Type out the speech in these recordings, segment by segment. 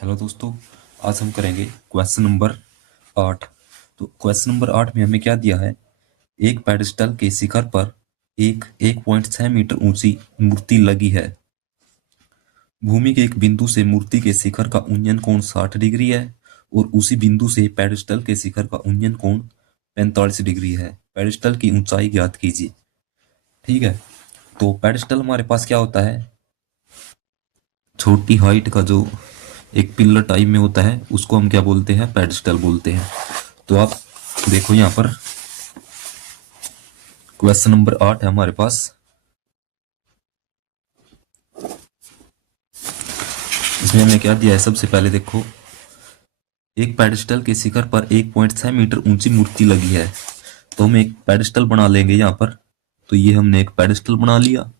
Hello दोस्तों। आज हम करेंगे क्वेश्चन नंबर 8। तो क्वेश्चन नंबर 8 में हमें क्या दिया है। एक पेडिस्टल के शिखर पर एक 1.6 मीटर ऊंची मूर्ति लगी है। भूमि के एक बिंदु से मूर्ति के शिखर का उन्नयन कोण 60 डिग्री है और उसी बिंदु से पेडिस्टल के शिखर का उन्नयन कोण 45 डिग्री है। पेडिस्टल की ऊंचाई ज्ञात कीजिए। ठीक है। तो पेडिस्टल हमारे पास क्या होता है, छोटी हाइट का जो एक पिलर टाइप में होता है उसको हम क्या बोलते हैं, पेडिस्टल बोलते हैं। तो आप देखो यहाँ पर क्वेश्चन नंबर 8 है हमारे पास। इसमें हमें क्या दिया है, सबसे पहले देखो एक पेडिस्टल के शिखर पर 1.6 मीटर ऊंची मूर्ति लगी है। तो हम एक पेडिस्टल बना लेंगे यहाँ पर। तो ये हमने एक पेडिस्टल बना लिया।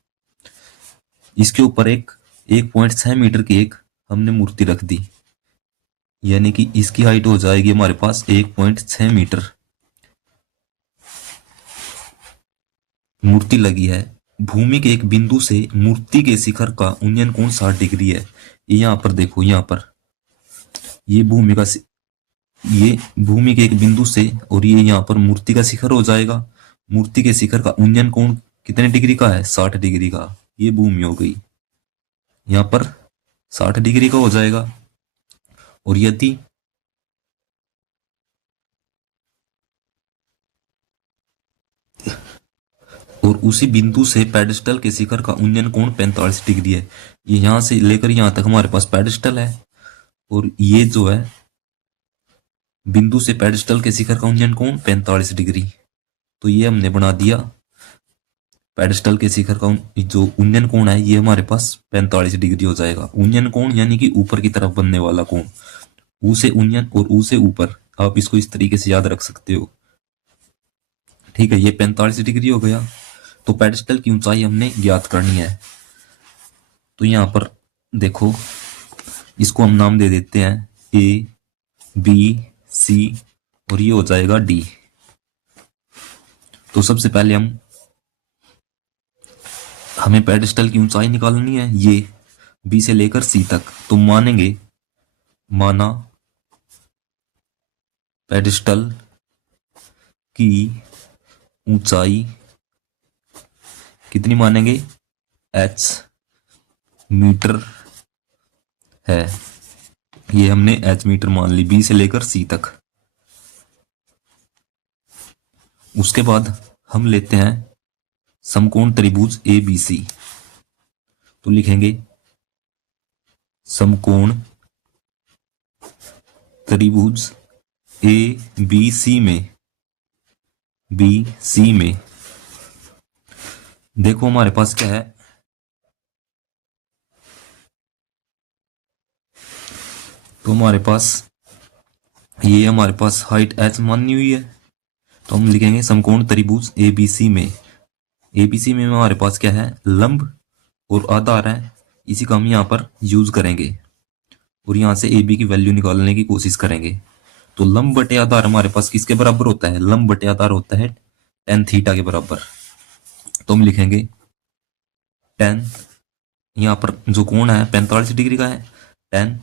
इसके ऊपर एक 1.6 मीटर की एक हमने मूर्ति रख दी, यानी कि इसकी हाइट हो जाएगी हमारे पास 1.6 मीटर। मूर्ति लगी है। भूमि के एक बिंदु से मूर्ति के शिखर का उन्नयन कोण 60 डिग्री है। ये यहाँ पर देखो, यहाँ पर ये ये भूमि के एक बिंदु से, और ये यहाँ पर मूर्ति का शिखर हो जाएगा। मूर्ति के शिखर का उन्नयन कोण कितने डिग्री का है, 60 डिग्री का। ये भूमि हो गई, यहाँ पर 60 डिग्री का हो जाएगा। और यदि और उसी बिंदु से पेडिस्टल के शिखर का उन्नयन कोण 45 डिग्री है। ये यहां से लेकर यहां तक हमारे पास पेडिस्टल है, और ये जो है बिंदु से पेडिस्टल के शिखर का उन्नयन कोण 45 डिग्री। तो ये हमने बना दिया। पेडिस्टल के शिखर का जो उन्नयन कोण है ये हमारे पास 45 डिग्री हो जाएगा। उन्नयन कोण यानी कि ऊपर की तरफ बनने वाला कोण। ऊ से उन्नयन और ऊ से ऊपर, आप इसको इस तरीके से याद रख सकते हो। ठीक है, ये 45 डिग्री हो गया। तो पेडिस्टल की ऊंचाई हमने ज्ञात करनी है। तो यहां पर देखो, इसको हम नाम दे देते हैं ए, बी, सी, और ये हो जाएगा डी। तो सबसे पहले हमें पेडिस्टल की ऊंचाई निकालनी है, ये बी से लेकर सी तक। तो माना पेडिस्टल की ऊंचाई कितनी मानेंगे, एच मीटर है। ये हमने एच मीटर मान ली, बी से लेकर सी तक। उसके बाद हम लेते हैं समकोण त्रिभुज ए बी सी। तो लिखेंगे समकोण त्रिभुज ए बी सी में देखो हमारे पास क्या है। तो हमारे पास हाइट एच मानी हुई है। तो हम लिखेंगे समकोण त्रिभुज एबीसी में। एबीसी में हमारे पास क्या है, लंब और आधार है। इसी का हम यहाँ पर यूज करेंगे और यहाँ से ए बी की वैल्यू निकालने की कोशिश करेंगे। तो लंब बटे आधार हमारे पास किसके बराबर होता है, लंब बटे आधार होता है tan थीटा के बराबर। तो हम लिखेंगे tan, यहाँ पर जो कोण है 45 डिग्री का है, tan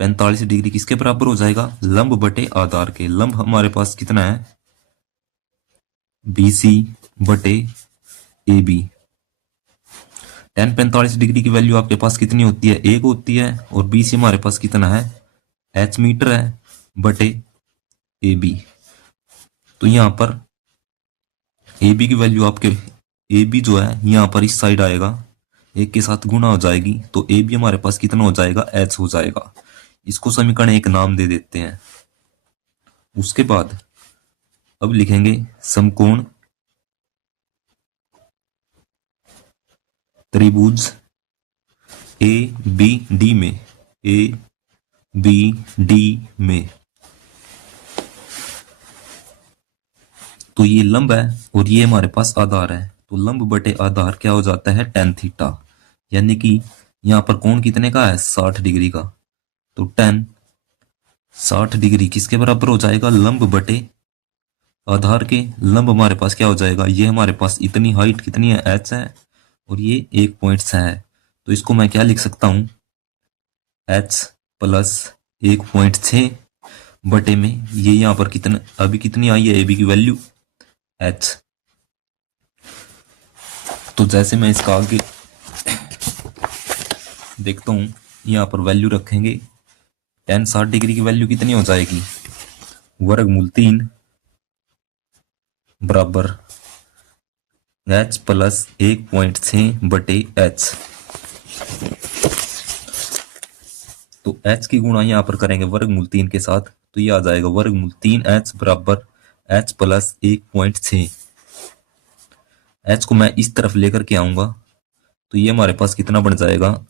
45 डिग्री किसके बराबर हो जाएगा, लंब बटे आधार के। लंब हमारे पास कितना है, बी सी बटे ए बी। tan 45 डिग्री की वैल्यू आपके पास कितनी होती है, एक होती है। और बी सी हमारे पास कितना है, एच मीटर है, बटे ए बी। तो यहां पर ए बी की वैल्यू आपके, ए बी जो है यहां पर इस साइड आएगा, एक के साथ गुणा हो जाएगी। तो ए बी हमारे पास कितना हो जाएगा, एच हो जाएगा। इसको समीकरण एक नाम दे देते हैं। उसके बाद अब लिखेंगे समकोण त्रिभुज ए बी डी में तो ये लंब है और ये हमारे पास आधार है। तो लंब बटे आधार क्या हो जाता है, tan थीटा। यानी कि यहां पर कोण कितने का है, 60 डिग्री का। तो tan 60 डिग्री किसके बराबर हो जाएगा, लंब बटे आधार के। लंब हमारे पास क्या हो जाएगा, ये हमारे पास इतनी हाइट कितनी है, h है, और ये 1.6 है। तो इसको मैं क्या लिख सकता हूं, h प्लस 1.6 बटे में ये यहाँ पर कितना अभी कितनी आई है ए बी की वैल्यू एच। तो जैसे मैं इसका आगे देखता हूँ यहाँ पर वैल्यू रखेंगे tan 60 डिग्री की वैल्यू कितनी हो जाएगी वर्गमूल 3 बराबर एच प्लस 1.6 बटे एच। तो एच की गुणा यहाँ पर करेंगे वर्गमूल 3 के साथ तो ये आ जाएगा वर्गमूल 3h बराबर एच प्लस 1.6। एच को मैं इस तरफ लेकर के आऊंगा तो ये हमारे पास कितना बन जाएगा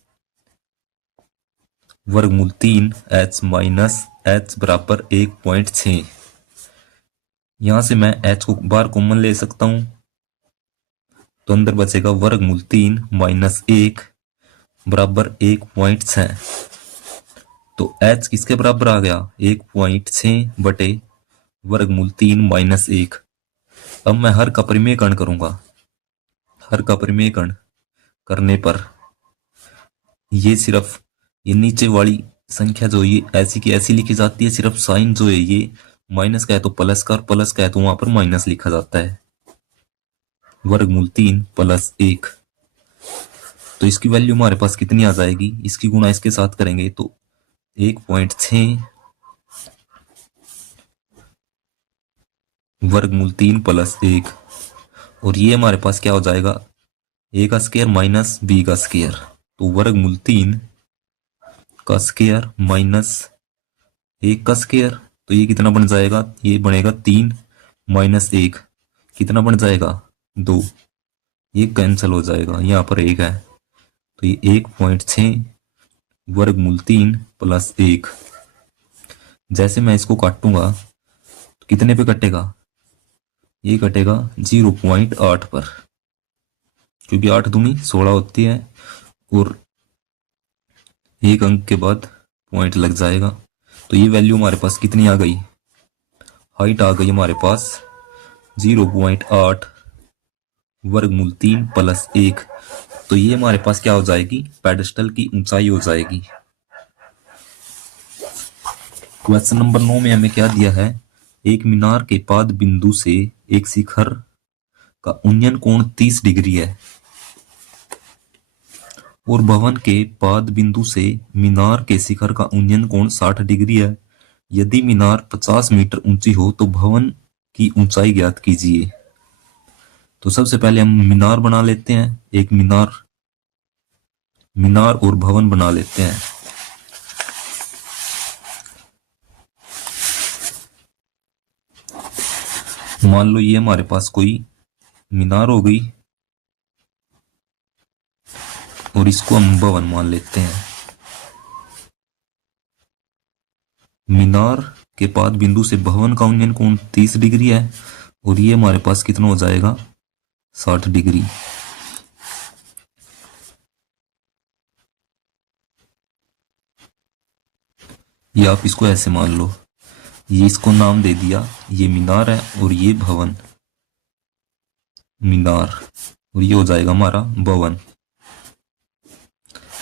वर्गमूल 3h माइनस एच बराबर 1.6। यहां से मैं h को बाहर कॉमन ले सकता हूं तो अंदर बचेगा वर्गमूल 3 माइनस 1 बराबर 1.6। तो h किसके बराबर आ गया 1.6 बटे वर्गमूल 3 माइनस 1। अब मैं हर का परिमेयकरण करूंगा। हर का परिमेयकरण करने पर ये सिर्फ ये नीचे वाली संख्या जो ये ऐसी की ऐसी लिखी जाती है, सिर्फ साइन जो है ये माइनस का है तो प्लस का और प्लस का है तो वहां पर माइनस लिखा जाता है। वर्गमूल 3 प्लस 1 तो इसकी वैल्यू हमारे पास कितनी आ जाएगी इसकी गुणा इसके साथ करेंगे तो 1.6 वर्गमूल 3 प्लस 1 और ये हमारे पास क्या हो जाएगा ए का स्क्वायर माइनस बी का स्क्वायर। तो वर्गमूल 3 का स्क्वायर माइनस 1 का स्क्वायर तो ये कितना बन जाएगा ये बनेगा 3 माइनस 1 कितना बन जाएगा 2। ये कैंसिल हो जाएगा यहाँ पर 1 है तो ये 1.6 वर्गमूल 3 प्लस 1। जैसे मैं इसको काटूंगा तो कितने पे कटेगा ये कटेगा 0.8 पर क्योंकि 8 दूनी 16 होती है और एक अंक के बाद पॉइंट लग जाएगा। तो ये वैल्यू हमारे पास कितनी आ गई हाइट आ गई हमारे पास 0.8 वर्गमूल 3 प्लस 1। तो ये हमारे पास क्या हो जाएगी पेडेस्टल की ऊंचाई हो जाएगी। क्वेश्चन नंबर 9 में हमें क्या दिया है एक मीनार के पाद बिंदु से एक शिखर का उन्नयन कोण 30 डिग्री है और भवन के पाद बिंदु से मीनार के शिखर का उन्नयन कोण 60 डिग्री है। यदि मीनार 50 मीटर ऊंची हो तो भवन की ऊंचाई ज्ञात कीजिए। तो सबसे पहले हम मीनार बना लेते हैं। एक मीनार और भवन बना लेते हैं। मान लो ये हमारे पास कोई मीनार हो गई और इसको हम भवन मान लेते हैं। मीनार के पाद बिंदु से भवन का उन्नयन कोण 30 डिग्री है और ये हमारे पास कितना हो जाएगा 60 डिग्री। ये आप इसको ऐसे मान लो ये इसको नाम दे दिया ये मीनार है और ये भवन मीनार और ये हो जाएगा हमारा भवन।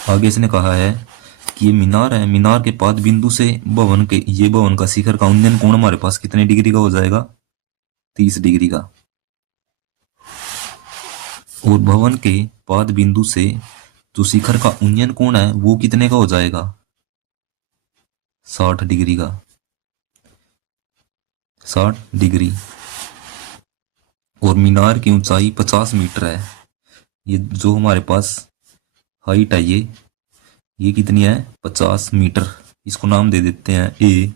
आगे इसने कहा है कि ये मीनार है मीनार के पाद बिंदु से भवन के ये भवन का शिखर का उन्नयन कोण हमारे पास कितने डिग्री का हो जाएगा 30 डिग्री का और भवन के पाद बिंदु से जो शिखर का उन्नयन कोण है वो कितने का हो जाएगा 60 डिग्री का 60 डिग्री और मीनार की ऊंचाई 50 मीटर है। ये जो हमारे पास हाइट है ये कितनी है 50 मीटर। इसको नाम दे देते हैं ए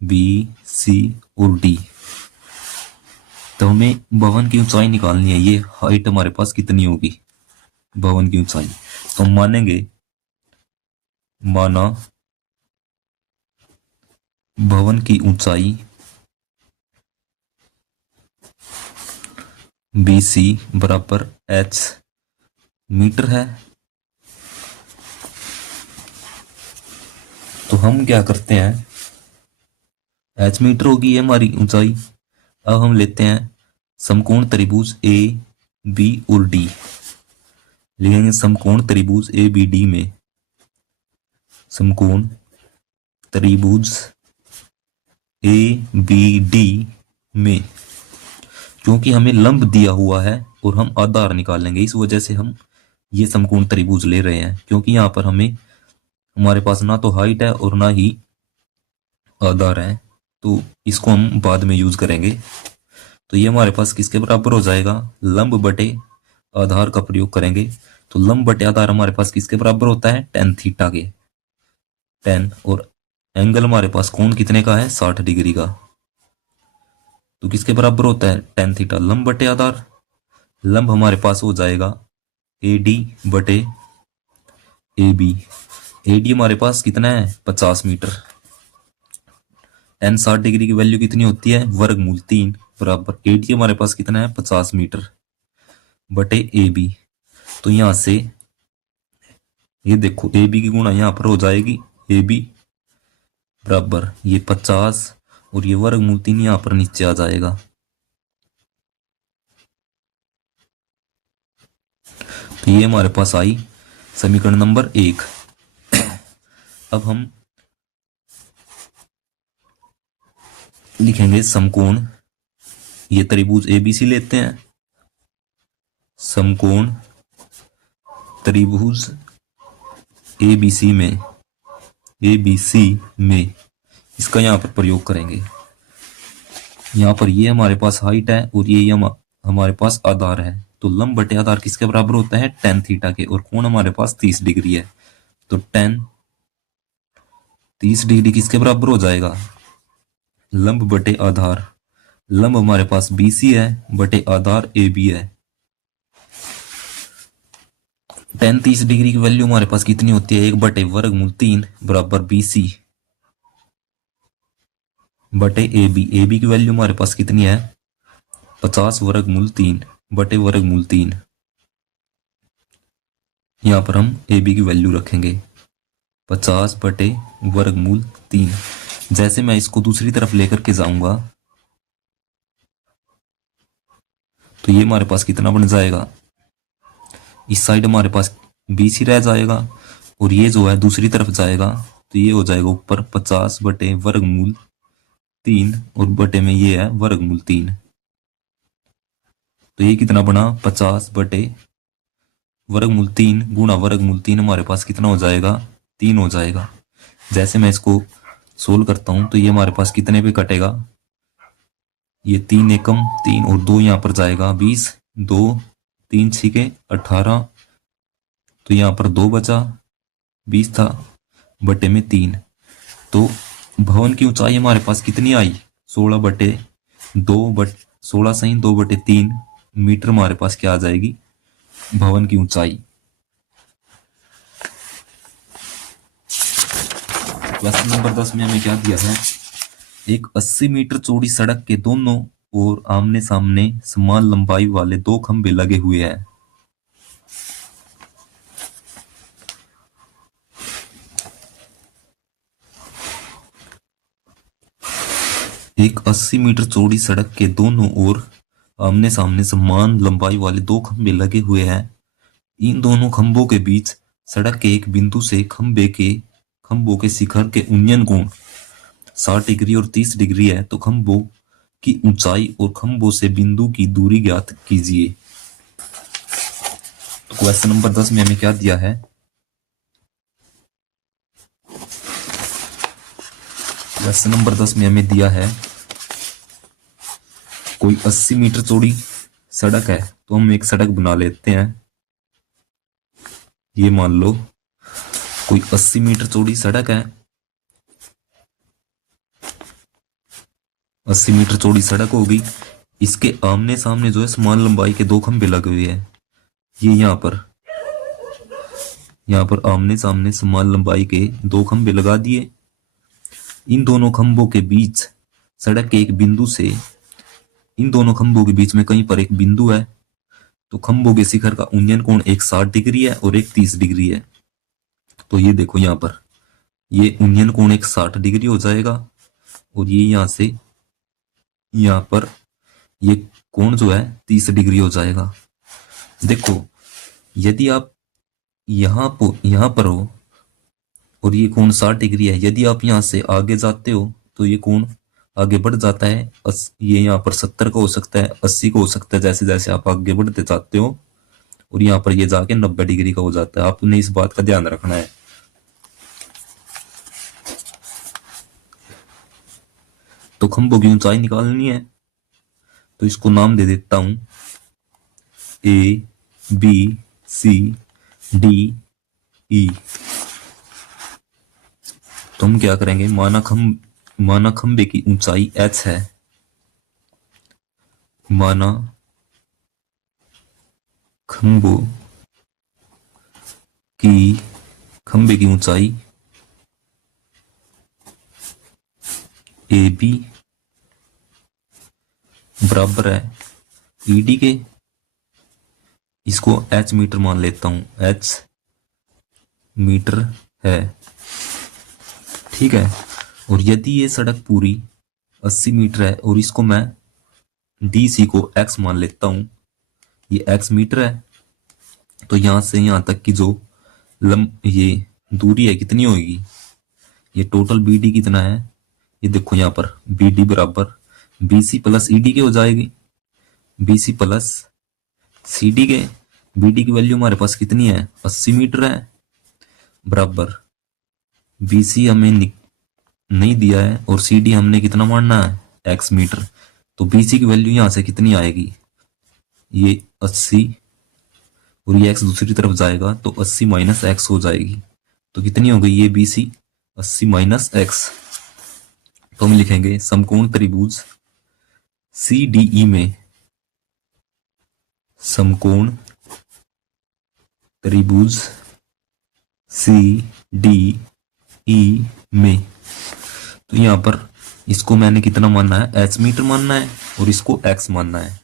बी सी और डी। तो हमें भवन की ऊंचाई निकालनी है ये हाइट हमारे पास कितनी होगी भवन की ऊंचाई। तो हम मानेंगे माना भवन की ऊंचाई BC बराबर h मीटर है। तो हम क्या करते हैं h मीटर होगी ये हमारी ऊंचाई। अब हम लेते हैं समकोण त्रिभुज ए बी और डी। लिखेंगे समकोण त्रिभुज ए बी डी में समकोण त्रिभुज ए बी डी में, क्योंकि हमें लंब दिया हुआ है और हम आधार निकालेंगे, इस वजह से हम ये समकोण त्रिभुज ले रहे हैं, क्योंकि यहाँ पर हमारे पास ना तो हाइट है और ना ही आधार है, तो इसको हम बाद में यूज करेंगे। तो ये हमारे पास किसके बराबर हो जाएगा, लंब बटे आधार का प्रयोग करेंगे। तो लंब बटे आधार हमारे पास किसके बराबर होता है, tan थीटा के, tan, और एंगल हमारे पास कोण कितने का है, 60 डिग्री का। तो किसके बराबर होता है, tan थीटा लंब बटे आधार। लंब हमारे पास हो जाएगा AD बटे AB। AD हमारे पास कितना है, 50 मीटर। tan 60 डिग्री की वैल्यू कितनी होती है, वर्गमूल 3 बराबर AD हमारे पास कितना है, 50 मीटर बटे AB। तो यहां से ये देखो AB की गुणा यहां पर हो जाएगी, AB बराबर ये 50 और ये वर्गमूल 3 यहां पर नीचे आ जाएगा। तो ये हमारे पास आई समीकरण नंबर 1। अब हम लिखेंगे समकोण, ये त्रिभुज ABC लेते हैं, समकोण त्रिभुज ABC में इसका यहाँ पर प्रयोग करेंगे। यहाँ पर ये हमारे पास हाइट है और ये हमारे पास आधार है। तो लंब बटे आधार किसके बराबर होता है, tan थीटा के, और कोण हमारे पास 30 डिग्री है। तो tan 30 डिग्री किसके बराबर हो जाएगा, लंब बटे आधार, लंब हमारे पास BC है बटे आधार AB है। tan 30 डिग्री की वैल्यू हमारे पास कितनी होती है, 1 बटे वर्गमूल 3 बराबर BC बटे AB। AB की वैल्यू हमारे पास कितनी है, 50 वर्गमूल 3 बटे वर्गमूल 3। यहां पर हम AB की वैल्यू रखेंगे 50 बटे वर्गमूल 3। जैसे मैं इसको दूसरी तरफ लेकर के जाऊंगा तो ये हमारे पास कितना बन जाएगा, इस साइड हमारे पास BC रह जाएगा और ये जो है दूसरी तरफ जाएगा, तो ये हो जाएगा ऊपर 50 बटे वर्गमूल 3 और बटे में ये है वर्गमूल 3। तो ये कितना बना, 50 बटे वर्गमूल 3 गुणा वर्गमूल 3 हमारे पास कितना हो जाएगा, 3 हो जाएगा। जैसे मैं इसको सोल्व करता हूं तो ये हमारे पास कितने पे कटेगा, ये 3 एकम 3 और 2 यहां पर जाएगा 20, 2 3 छिके 18, तो यहां पर 2 बचा, 20 था बटे में 3। तो भवन की ऊंचाई हमारे पास कितनी आई, 16 बटे 16 सही 2 बटे 3 मीटर हमारे पास क्या आ जाएगी, भवन की ऊंचाई। क्वेश्चन नंबर 10 में हमें क्या दिया है, एक 80 मीटर चौड़ी सड़क के दोनों ओर आमने सामने समान लंबाई वाले 2 खंभे लगे हुए हैं। एक 80 मीटर चौड़ी सड़क के दोनों ओर आमने सामने समान लंबाई वाले 2 खंभे लगे हुए हैं। इन दोनों खंभों के बीच सड़क के एक बिंदु से खंभों के शिखर के उन्नयन कोण 60 डिग्री और 30 डिग्री है। तो खंभों की ऊंचाई और खंभों से बिंदु की दूरी ज्ञात कीजिए। तो क्वेश्चन नंबर 10 में हमें क्या दिया है, क्वेश्चन नंबर 10 में हमें दिया है कोई 80 मीटर चौड़ी सड़क है, तो हम एक सड़क बना लेते हैं। ये मान लो कोई 80 मीटर चौड़ी सड़क है, 80 मीटर चौड़ी सड़क होगी, इसके आमने सामने जो है समान लंबाई के 2 खंभे लगे हुए हैं। ये यहाँ पर आमने सामने समान लंबाई के 2 खंभे लगा दिए। इन दोनों खंभों के बीच सड़क के एक बिंदु से, इन दोनों खंभों के बीच में कहीं पर एक बिंदु है, तो खंभों के शिखर का उन्नयन कोण एक 60 डिग्री है और एक 30 डिग्री है। तो ये देखो यहाँ पर ये उन्नयन कोण एक 60 डिग्री हो जाएगा और ये यहां से यहाँ पर ये कोण जो है 30 डिग्री हो जाएगा। देखो यदि आप यहाँ पर हो और ये कोण 60 डिग्री है। यदि आप यहाँ से आगे जाते हो तो ये कोण आगे बढ़ जाता है। ये यहाँ पर 70 का हो सकता है, 80 का हो सकता है, जैसे जैसे आप आगे बढ़ते जाते हो। और यहाँ पर ये जाके 90 डिग्री का हो जाता है। आपने इस बात का ध्यान रखना है। तो खंभों की ऊंचाई निकालनी है, तो इसको नाम दे देता हूं A B C D E. तो हम क्या करेंगे, माना खंबे की ऊंचाई h है, माना खंभों की खंबे की ऊंचाई ए बी बराबर है ईडी के। इसको h मीटर मान लेता हूं, h मीटर है, ठीक है। और यदि ये सड़क पूरी 80 मीटर है और इसको मैं DC को x मान लेता हूं, ये x मीटर है, तो यहां से यहां तक की जो ये दूरी है कितनी होगी, ये टोटल BD कितना है, ये देखो यहाँ पर BD बराबर BC प्लस ED के हो जाएगी। BC प्लस CD के, BD की वैल्यू हमारे पास कितनी है, 80 मीटर है, बराबर BC हमें नहीं दिया है और CD हमने कितना मानना है, x मीटर। तो BC की वैल्यू यहां से कितनी आएगी, ये 80, और ये x दूसरी तरफ जाएगा तो 80 माइनस एक्स हो जाएगी। तो कितनी हो गई ये BC, 80 माइनस एक्स। तो हम लिखेंगे समकोण त्रिभुज CDE में, समकोण त्रिभुज CDE में। तो यहां पर इसको मैंने कितना मानना है, h मीटर मानना है और इसको x मानना है।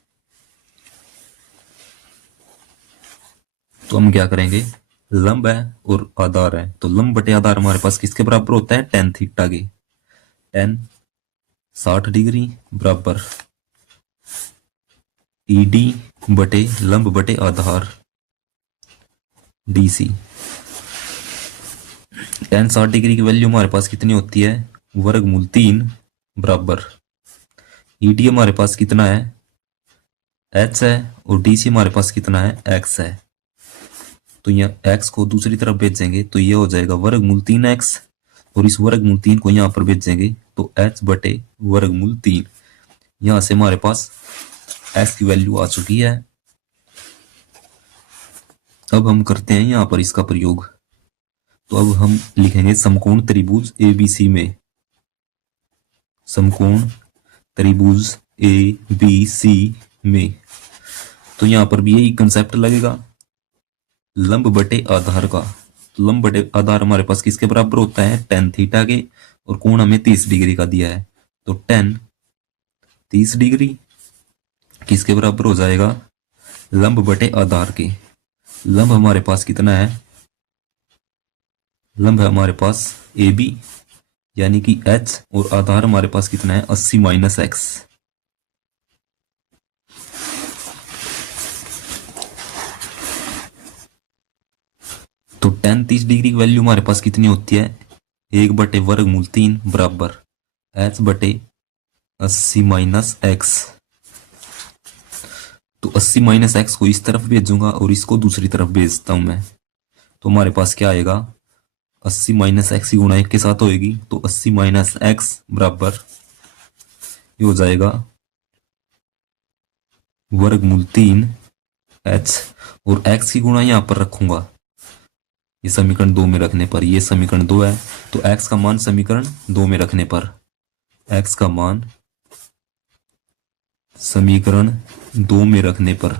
तो हम क्या करेंगे, लंब है और आधार है, तो लंब बटे आधार हमारे पास किसके बराबर होता है, tan थीटा के। tan 60 डिग्री बराबर ED बटे लंब बटे आधार DC। tan 60 डिग्री की वैल्यू हमारे पास कितनी होती है, वर्गमूल 3 बराबर ED हमारे पास कितना है, h है, और DC हमारे पास कितना है, x है। तो यहाँ x को दूसरी तरफ भेजेंगे तो ये हो जाएगा वर्गमूल 3x, और इस वर्गमूल 3 को यहाँ पर भेजेंगे तो h बटे वर्गमूल 3। यहाँ से हमारे पास x की वैल्यू आ चुकी है। अब हम करते हैं यहाँ पर इसका प्रयोग। तो अब हम लिखेंगे समकोण त्रिभुज ABC में, समकोण त्रिभुज ABC में। तो यहाँ पर भी यही कंसेप्ट लगेगा, लंब बटे आधार का। तो लंब बटे आधार हमारे पास किसके बराबर होता है, tan थीटा के, और कोण हमें 30 डिग्री का दिया है। तो tan 30 डिग्री किसके बराबर हो जाएगा, लंब बटे आधार के। लंब हमारे पास कितना है, लंब है हमारे पास AB यानी कि h, और आधार हमारे पास कितना है, 80 माइनस एक्स। तो tan 30 डिग्री की वैल्यू हमारे पास कितनी होती है, 1 बटे वर्गमूल 3 बराबर h बटे 80 माइनस एक्स। तो 80 माइनस एक्स को इस तरफ भेजूंगा और इसको दूसरी तरफ भेजता हूं मैं। तो हमारे पास क्या आएगा, 80 माइनस एक्स की गुणा 1 के साथ होएगी, तो 80 माइनस एक्स बराबर ये हो जाएगा वर्गमूल 3 h, और x की गुणा यहां पर रखूंगा ये समीकरण 2 में रखने पर। ये समीकरण 2 है, तो x का मान समीकरण 2 में रखने पर, x का मान समीकरण 2 में रखने पर,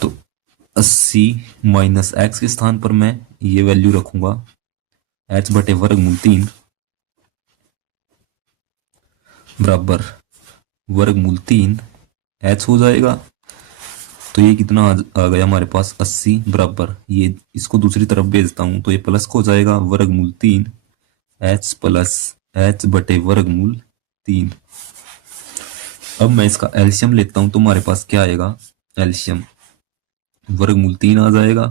तो 80 माइनस एक्स के स्थान पर मैं ये वैल्यू रखूंगा h बटे वर्गमूल 3 बराबर वर्गमूल 3 h हो जाएगा। तो ये कितना आ गया हमारे पास, 80 बराबर, ये इसको दूसरी तरफ भेजता हूं तो ये प्लस को हो जाएगा वर्गमूल 3 h प्लस h बटे वर्गमूल 3। अब मैं इसका एलसीएम लेता हूं तो हमारे पास क्या आएगा, एलसीएम वर्गमूल 3 आ जाएगा,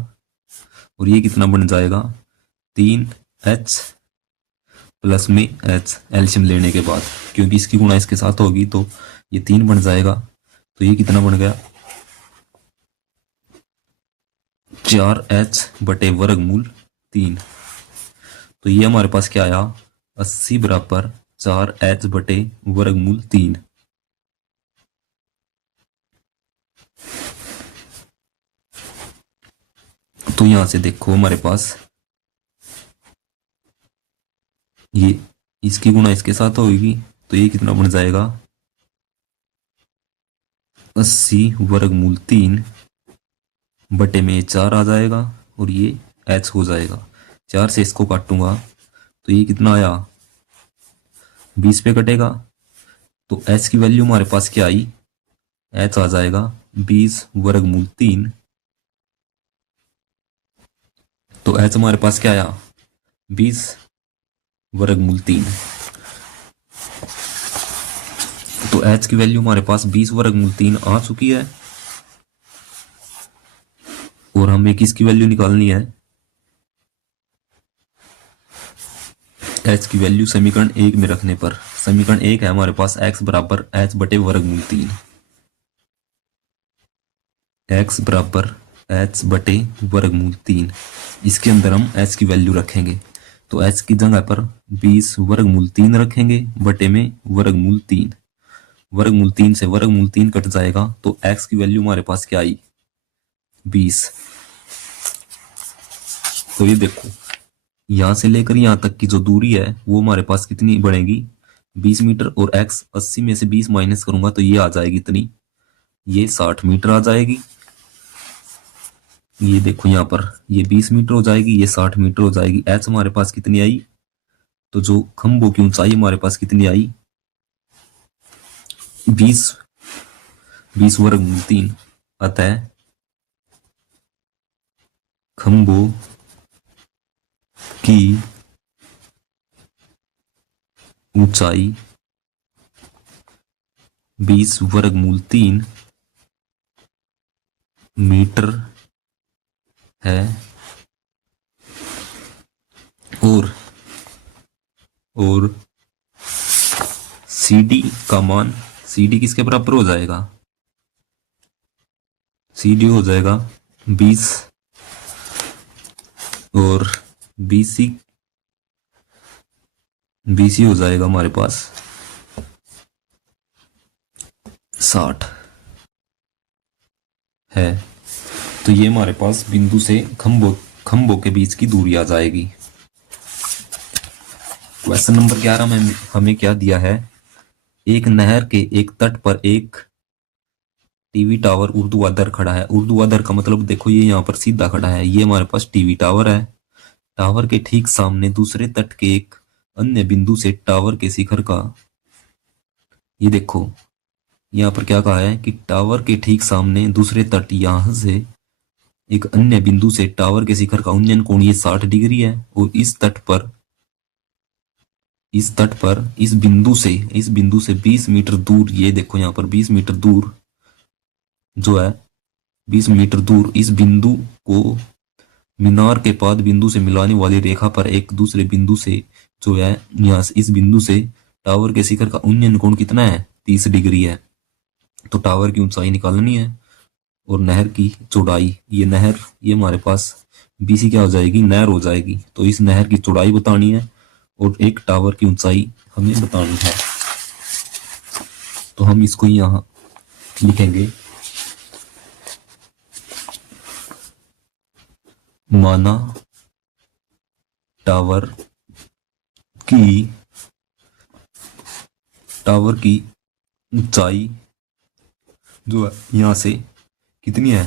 और ये कितना बन जाएगा 3h प्लस में h एल्शियम लेने के बाद, क्योंकि इसकी गुणा इसके साथ होगी तो ये 3 बन जाएगा। तो ये कितना बन गया 4h बटे वर्गमूल 3। तो ये हमारे पास क्या आया 80 बराबर 4h बटे वर्गमूल 3। तो यहां से देखो हमारे पास ये इसकी गुणा इसके साथ होगी तो ये कितना बन जाएगा 80 वर्गमूल 3 बटे में 4 आ जाएगा और ये h हो जाएगा। 4 से इसको काटूंगा तो ये कितना आया 20 पे कटेगा। तो h की वैल्यू हमारे पास क्या आई h आ जाएगा 20 वर्गमूल 3। तो h हमारे पास क्या आया 20 वर्गमूल 3। तो h की वैल्यू हमारे पास 20 वर्गमूल 3 आ चुकी है और हमें किसकी वैल्यू निकालनी है h की वैल्यू समीकरण 1 में रखने पर। समीकरण 1 है हमारे पास x बराबर h बटे वर्गमूल 3। x बराबर h बटे वर्गमूल 3, इसके अंदर हम h की वैल्यू रखेंगे। तो h की जगह पर 20 वर्गमूल 3 रखेंगे बटे में वर्गमूल 3। वर्गमूल 3 से वर्गमूल 3 कट जाएगा तो x की वैल्यू हमारे पास क्या आई 20। तो ये देखो यहां से लेकर यहां तक की जो दूरी है वो हमारे पास कितनी बढ़ेगी 20 मीटर, और x 80 में से 20 माइनस करूंगा तो ये आ जाएगी इतनी, ये 60 मीटर आ जाएगी। ये देखो यहाँ पर ये 20 मीटर हो जाएगी, ये 60 मीटर हो जाएगी। h हमारे पास कितनी आई, तो जो खंभों की ऊंचाई हमारे पास कितनी आई 20 वर्गमूल 3। अतः खंभों की ऊंचाई 20 वर्गमूल 3 मीटर है और CD का मान, CD किसके बराबर हो जाएगा CD हो जाएगा 20 और BC हो जाएगा हमारे पास 60 है। तो ये हमारे पास बिंदु से खंभों के बीच की दूरी आ जाएगी। क्वेश्चन नंबर 11 में हमें क्या दिया है, एक नहर के एक तट पर एक टीवी टावर ऊर्ध्वाधर खड़ा है। ऊर्ध्वाधर का मतलब देखो ये यहाँ पर सीधा खड़ा है, ये हमारे पास टीवी टावर है। टावर के ठीक सामने दूसरे तट के एक अन्य बिंदु से टावर के शिखर का, ये देखो यहाँ पर क्या कहा है कि टावर के ठीक सामने दूसरे तट यहां से एक अन्य बिंदु से टावर के शिखर का उन्नयन कोण ये 60 डिग्री है, और इस तट पर इस बिंदु से 20 मीटर दूर, ये देखो यहाँ पर 20 मीटर दूर जो है 20 मीटर दूर इस बिंदु को मीनार के पाद बिंदु से मिलाने वाली रेखा पर एक दूसरे बिंदु से जो है यहाँ से इस बिंदु से टावर के शिखर का उन्नयन कोण कितना है 30 डिग्री है। तो टावर की ऊंचाई निकालनी है और नहर की चौड़ाई, ये नहर ये हमारे पास BC क्या हो जाएगी नहर हो जाएगी। तो इस नहर की चौड़ाई बतानी है और एक टावर की ऊंचाई हमें बतानी है। तो हम इसको यहाँ लिखेंगे, माना टावर की ऊंचाई जो है यहां से कितनी है,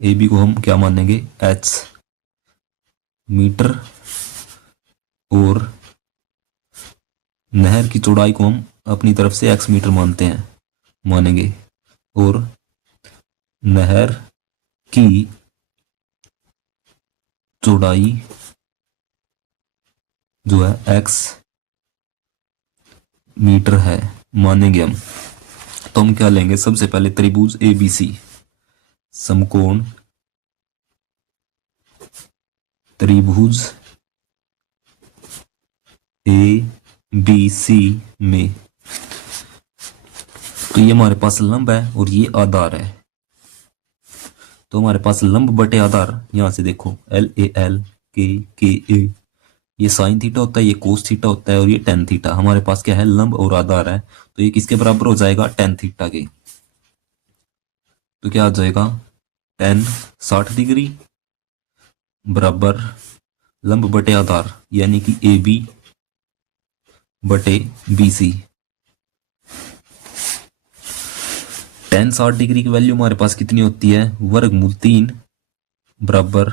AB को हम क्या मानेंगे h मीटर, और नहर की चौड़ाई को हम अपनी तरफ से x मीटर मानेंगे, और नहर की चौड़ाई जो है x मीटर है मानेंगे हम। तो हम क्या लेंगे, सबसे पहले त्रिभुज ABC समकोण त्रिभुज ए बी सी में, तो ये हमारे पास लंब है और ये आधार है। तो हमारे पास लंब बटे आधार, यहां से देखो LAL के ए, ये साइन थीटा होता है, ये कोस थीटा होता है और ये टेन थीटा। हमारे पास क्या है, लंब और आधार है, तो ये किसके बराबर हो जाएगा, टेन थीटा के। तो क्या आ जाएगा, टेन 60 डिग्री बराबर लंब बटे आधार यानी कि AB बटे BC। टेन 60 डिग्री की वैल्यू हमारे पास कितनी होती है, वर्गमूल 3 बराबर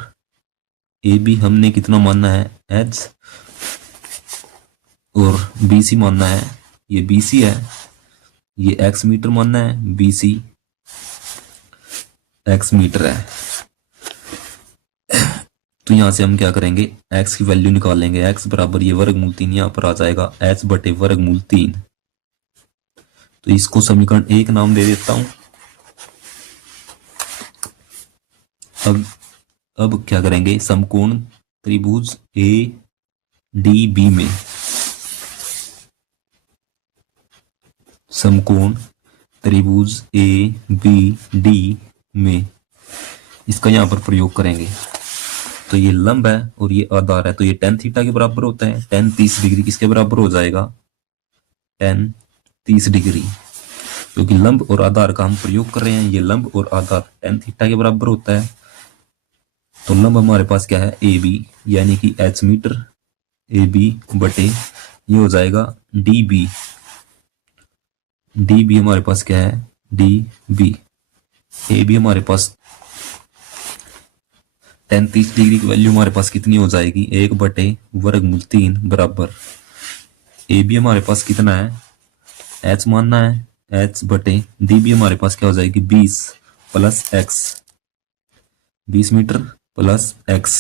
AB हमने कितना मानना है, H, और BC मानना है, ये BC है, ये X मीटर मानना है, BC X मीटर है। तो यहां से हम क्या करेंगे, x की वैल्यू निकालेंगे, x बराबर ये वर्गमूल 3 यहां पर आ जाएगा h बटे वर्गमूल 3। तो इसको समीकरण 1 नाम दे देता हूं। अब क्या करेंगे, समकोण त्रिभुज ADB में, समकोण त्रिभुज ABD में इसका यहां पर प्रयोग करेंगे। तो ये लंब है और ये आधार है, तो ये टेन थीटा के बराबर होता है। टेन 30 डिग्री किसके बराबर हो जाएगा, टेन 30 डिग्री, क्योंकि लंब और आधार का हम प्रयोग कर रहे हैं। ये लंब और आधार टेन थीटा के बराबर होता है। तो लंब हमारे पास क्या है, AB यानी कि H मीटर, AB बटे ये हो जाएगा DB। DB हमारे पास क्या है, DB। AB हमारे पास टेन 30 डिग्री की वैल्यू हमारे पास कितनी हो जाएगी, 1 बटे वर्गमूल 3 बराबर AB हमारे पास कितना है, H मानना है, H बटे DB हमारे पास क्या हो जाएगी, 20 plus X, 20 meter plus X।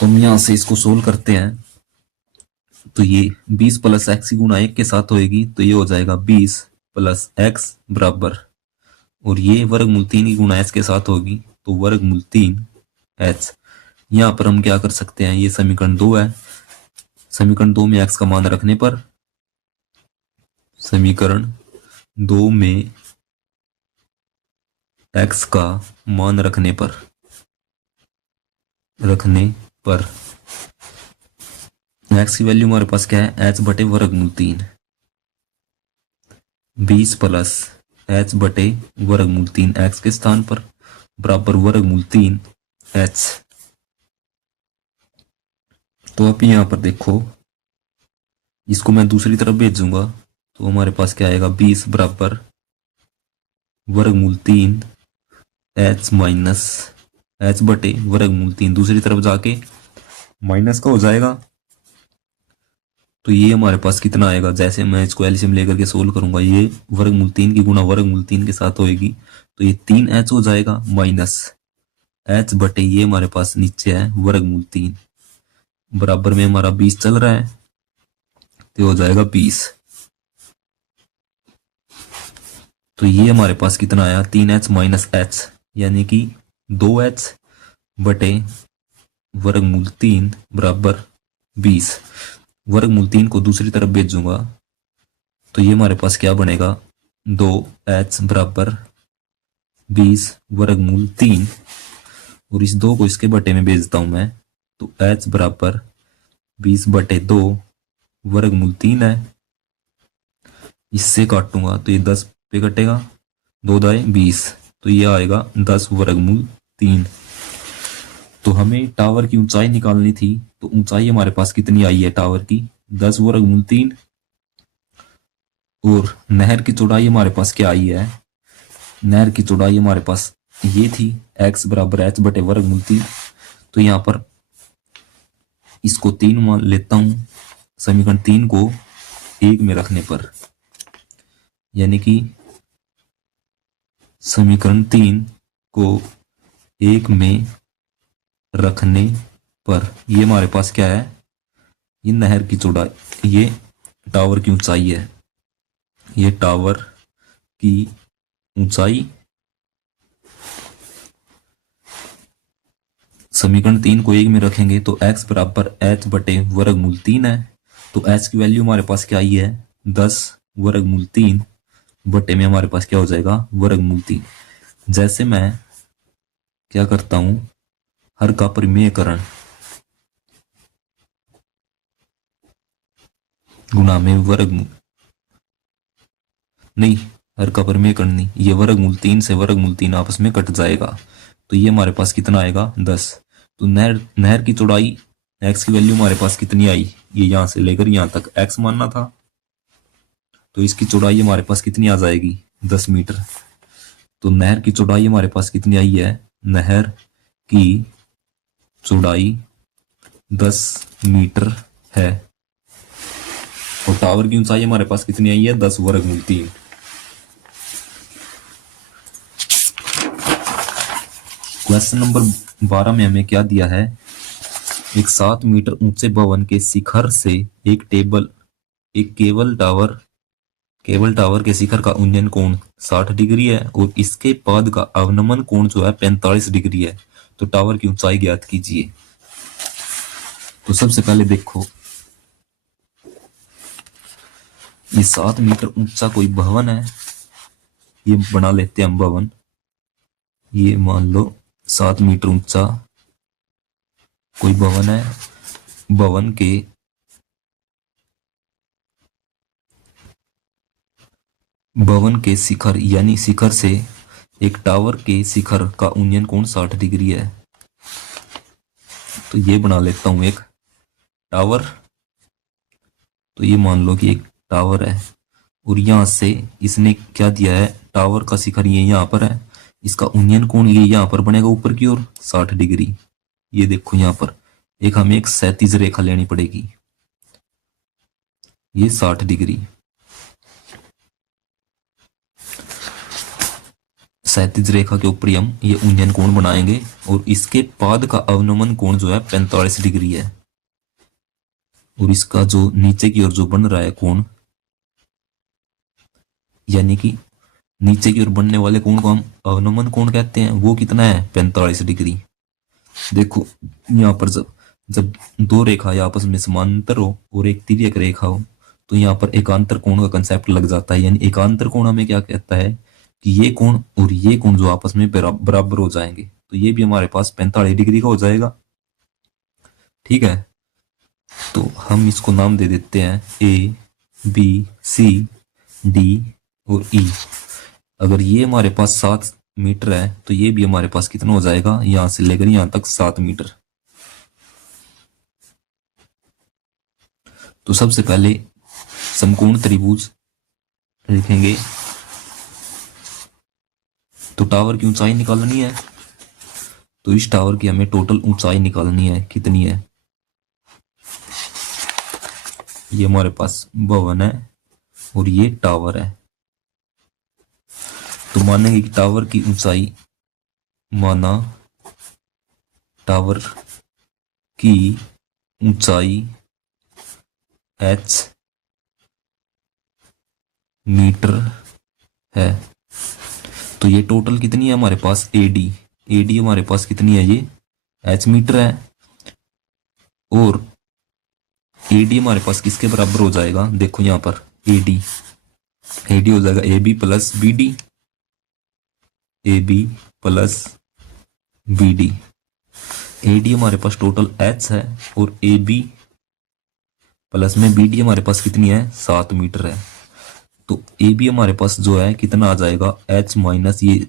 तो हम यहां से इसको सोल्व करते हैं, तो ये 20 प्लस X की गुणा 1 के साथ होएगी, तो ये हो जाएगा 20 प्लस X बराबर, और ये वर्गमूल 3 की गुणा H के साथ होगी, तो वर्गमूल 3 H। यहां पर हम क्या कर सकते हैं, ये समीकरण 2 है, समीकरण 2 में x का मान रखने पर, समीकरण 2 में x का मान रखने पर x की वैल्यू हमारे पास क्या है, h बटे वर्गमूल 3, 20 प्लस h बटे वर्गमूल 3 x के स्थान पर बराबर वर्गमूल 3 h। तो अब यहां पर देखो, इसको मैं दूसरी तरफ भेजूंगा, तो हमारे पास क्या आएगा, 20 बराबर वर्गमूल 3 h माइनस h बटे वर्गमूल 3, दूसरी तरफ जाके माइनस का हो जाएगा। तो ये हमारे पास कितना आएगा, जैसे मैं इसको एलसीएम लेकर के सोल्व करूंगा, ये वर्गमूल 3 की गुणा वर्गमूल 3 के साथ होएगी, तो ये 3h हो जाएगा माइनस h बटे ये हमारे पास नीचे है वर्गमूल 3, बराबर में हमारा 20 चल रहा है, तो हो जाएगा 20। तो ये हमारे पास कितना आया, 3h माइनस h यानी कि 2h बटे वर्गमूल 3 बराबर 20। वर्गमूल 3 को दूसरी तरफ भेजूंगा, तो ये हमारे पास क्या बनेगा, 2h बराबर 20 वर्गमूल 3, और इस 2 को इसके बटे में भेजता हूं मैं, तो h बराबर 20 बटे 2 वर्गमूल 3 है। इससे काटूंगा तो ये 10 पे कटेगा, 2 दाए 20, तो ये आएगा 10 वर्गमूल 3। तो हमें टावर की ऊंचाई निकालनी थी, तो ऊंचाई हमारे पास कितनी आई है टावर की, 10 वर्गमूल 3, और नहर की चौड़ाई हमारे पास क्या आई है, नहर की चौड़ाई हमारे पास ये थी, x बराबर h बटे वर्गमूल 3। तो यहां पर इसको 3 मान लेता हूं, समीकरण 3 को 1 में रखने पर, यानी कि समीकरण 3 को 1 में रखने पर ये हमारे पास क्या है, ये नहर की चौड़ाई, ये टावर की ऊंचाई है, ये टावर की ऊंचाई समीकरण 3 को 1 में रखेंगे तो x बराबर h बटे वर्गमूल 3 है। तो h की वैल्यू हमारे पास क्या आई है, 10 वर्गमूल 3 बटे में हमारे पास क्या हो जाएगा, वर्गमूल 3। जैसे मैं क्या करता हूं, हर का परिमेयकरण गुणा में वर्गमूल, नहीं हर का परिमेयकरण नहीं, ये वर्गमूल 3 से वर्गमूल 3 आपस में कट जाएगा। तो ये हमारे पास कितना आएगा, 10। तो नहर की चौड़ाई x की वैल्यू हमारे पास कितनी आई, ये यहां से लेकर यहां तक x मानना था, तो इसकी चौड़ाई हमारे पास कितनी आ जाएगी, 10 मीटर। तो नहर की चौड़ाई हमारे पास कितनी आई है, नहर की चौड़ाई 10 मीटर है। और टावर की ऊंचाई हमारे पास कितनी आई है, 10 वर्गमूल 3। क्वेश्चन नंबर 12 में हमें क्या दिया है, एक 7 मीटर ऊंचे भवन के शिखर से एक केबल टावर के शिखर का उन्नयन कोण 60 डिग्री है और इसके बाद का अवनमन कोण जो है 45 डिग्री है। तो टावर की ऊंचाई ज्ञात कीजिए। तो सबसे पहले देखो, ये 7 मीटर ऊंचा कोई भवन है, ये बना लेते हैं हम भवन। ये मान लो 7 मीटर ऊंचा कोई भवन है, भवन के शिखर यानी शिखर से एक टावर के शिखर का उन्नयन कोण 60 डिग्री है। तो ये बना लेता हूं एक टावर। तो ये मान लो कि एक टावर है और यहां से इसने क्या दिया है, टावर का शिखर ये यहां पर है, इसका उन्नयन कोण ये यहां पर बनेगा ऊपर की ओर 60 डिग्री। ये देखो यहां पर हमें एक क्षैतिज रेखा लेनी पड़ेगी, ये 60 डिग्री। क्षैतिज रेखा के ऊपर हम ये उन्नयन कोण बनाएंगे और इसके बाद का अवनमन कोण जो है 45 डिग्री है। और इसका जो नीचे की ओर जो बन रहा है कोण, यानी कि नीचे की ओर बनने वाले कोण को हम अवनमन कोण कहते हैं, वो कितना है, 45 डिग्री। देखो यहाँ पर जब दो रेखा आपस में समांतर हो और एक तिर्यक रेखा हो तो यहाँ पर एकांतर कोण का कंसेप्ट लग जाता है। यानी एकांतर कोण हमें क्या कहता है कि ये कोण और ये कोण जो आपस में बराबर हो जाएंगे, तो ये भी हमारे पास 45 डिग्री का हो जाएगा। ठीक है, तो हम इसको नाम दे देते हैं ए बी सी डी और ई। अगर ये हमारे पास 7 मीटर है तो ये भी हमारे पास कितना हो जाएगा, यहां से लेकर यहां तक 7 मीटर। तो सबसे पहले समकोण त्रिभुज लिखेंगे। तो टावर की ऊंचाई निकालनी है, तो इस टावर की हमें टोटल ऊंचाई निकालनी है, कितनी है, ये हमारे पास भवन है और ये टावर है। तो मानेंगे कि टावर की ऊंचाई, माना टावर की ऊंचाई h मीटर है। तो ये टोटल कितनी है हमारे पास, एडी हमारे पास कितनी है, ये h मीटर है। और एडी हमारे पास किसके बराबर हो जाएगा, देखो यहां पर एडी हो जाएगा AB प्लस BD। एडी हमारे पास टोटल h है और AB प्लस में BD हमारे पास कितनी है, 7 मीटर है। तो AB हमारे पास जो है कितना आ जाएगा, h माइनस ये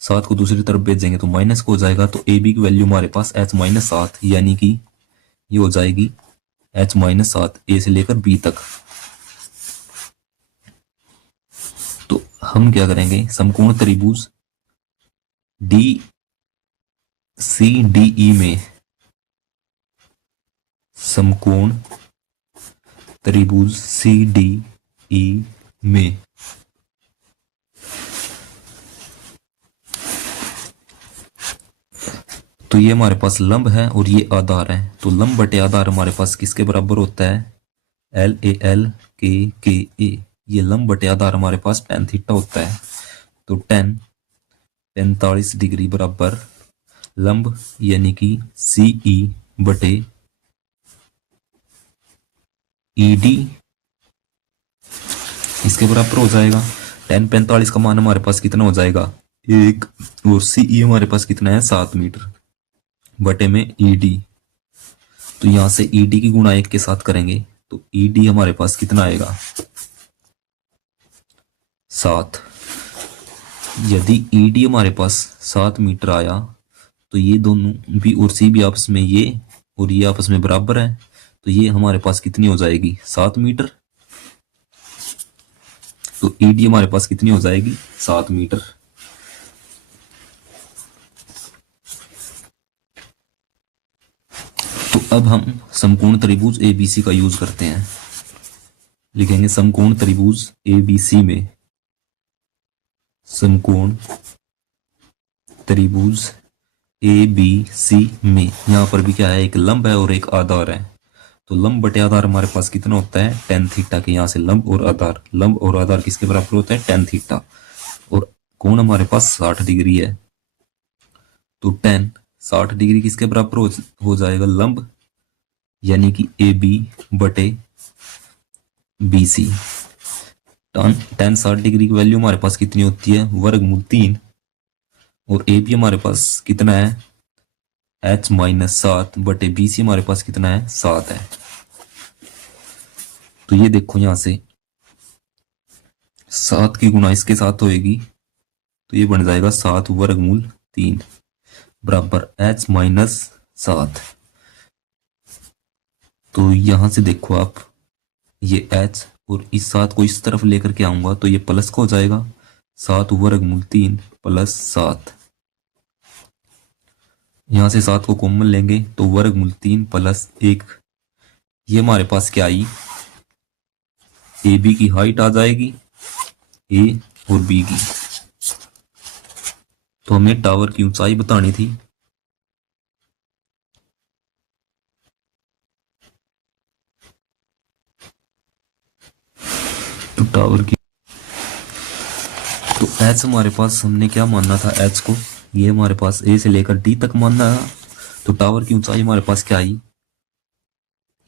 7 को दूसरी तरफ भेजेंगे तो माइनस को हो जाएगा। तो AB की वैल्यू हमारे पास h माइनस 7, यानी कि ये हो जाएगी h माइनस 7 A से लेकर B तक। तो हम क्या करेंगे, समकोण त्रिभुज DCDE में, समकोण त्रिभुज CDE में तो ये हमारे पास लंब है और ये आधार है। तो लंब बटे आधार हमारे पास किसके बराबर होता है, LAL KA। ये लंब बटे आधार हमारे पास tan थीटा होता है। तो tan 45 डिग्री बराबर लंब यानी कि CE बटे ED इसके बराबर हो जाएगा। tan 45 का मान हमारे पास कितना हो जाएगा 1, और CE हमारे पास कितना है 7 मीटर बटे में ED। तो यहां से ED की गुणा 1 के साथ करेंगे तो ED हमारे पास कितना आएगा 7। यदि ED हमारे पास 7 मीटर आया तो ये दोनों B और C भी आपस में ये और ये आपस में बराबर है, तो ये हमारे पास कितनी हो जाएगी 7 मीटर। तो ED हमारे पास कितनी हो जाएगी 7 मीटर। तो अब हम समकोण त्रिभुज ABC का यूज करते हैं। लिखेंगे समकोण त्रिभुज ABC में, समकोण त्रिभुज ABC में यहां पर भी क्या है एक लंब है और एक आधार है। तो लंब बटे आधार हमारे पास कितना होता है tan थीटा के, यहां से लंब और आधार किसके बराबर होता है tan थीटा, और कोण हमारे पास 60 डिग्री है। तो tan 60 डिग्री किसके बराबर हो जाएगा लंब यानी कि AB बटे BC। tan 60 डिग्री की वैल्यू हमारे पास कितनी होती है वर्गमूल 3, और AB हमारे पास कितना है H-7 बटे BC हमारे पास कितना है 7 है। तो ये देखो यहां से 7 की गुणा इसके साथ होएगी तो ये बन जाएगा 7 वर्गमूल 3 बराबर H-7। तो यहां से देखो आप ये H और इस 7 को इस तरफ लेकर के आऊंगा तो ये प्लस का हो जाएगा 7 वर्गमूल 3 प्लस 7। यहां से 7 को कॉमन लेंगे तो वर्गमूल 3 प्लस 1, ये हमारे पास क्या आई AB की हाइट आ जाएगी A और B की। तो हमें टावर की ऊंचाई बतानी थी। तो टावर की तो H हमारे पास हमने क्या मानना था H को, ये हमारे पास A से लेकर D तक मानना है। तो टावर की ऊंचाई हमारे पास क्या आई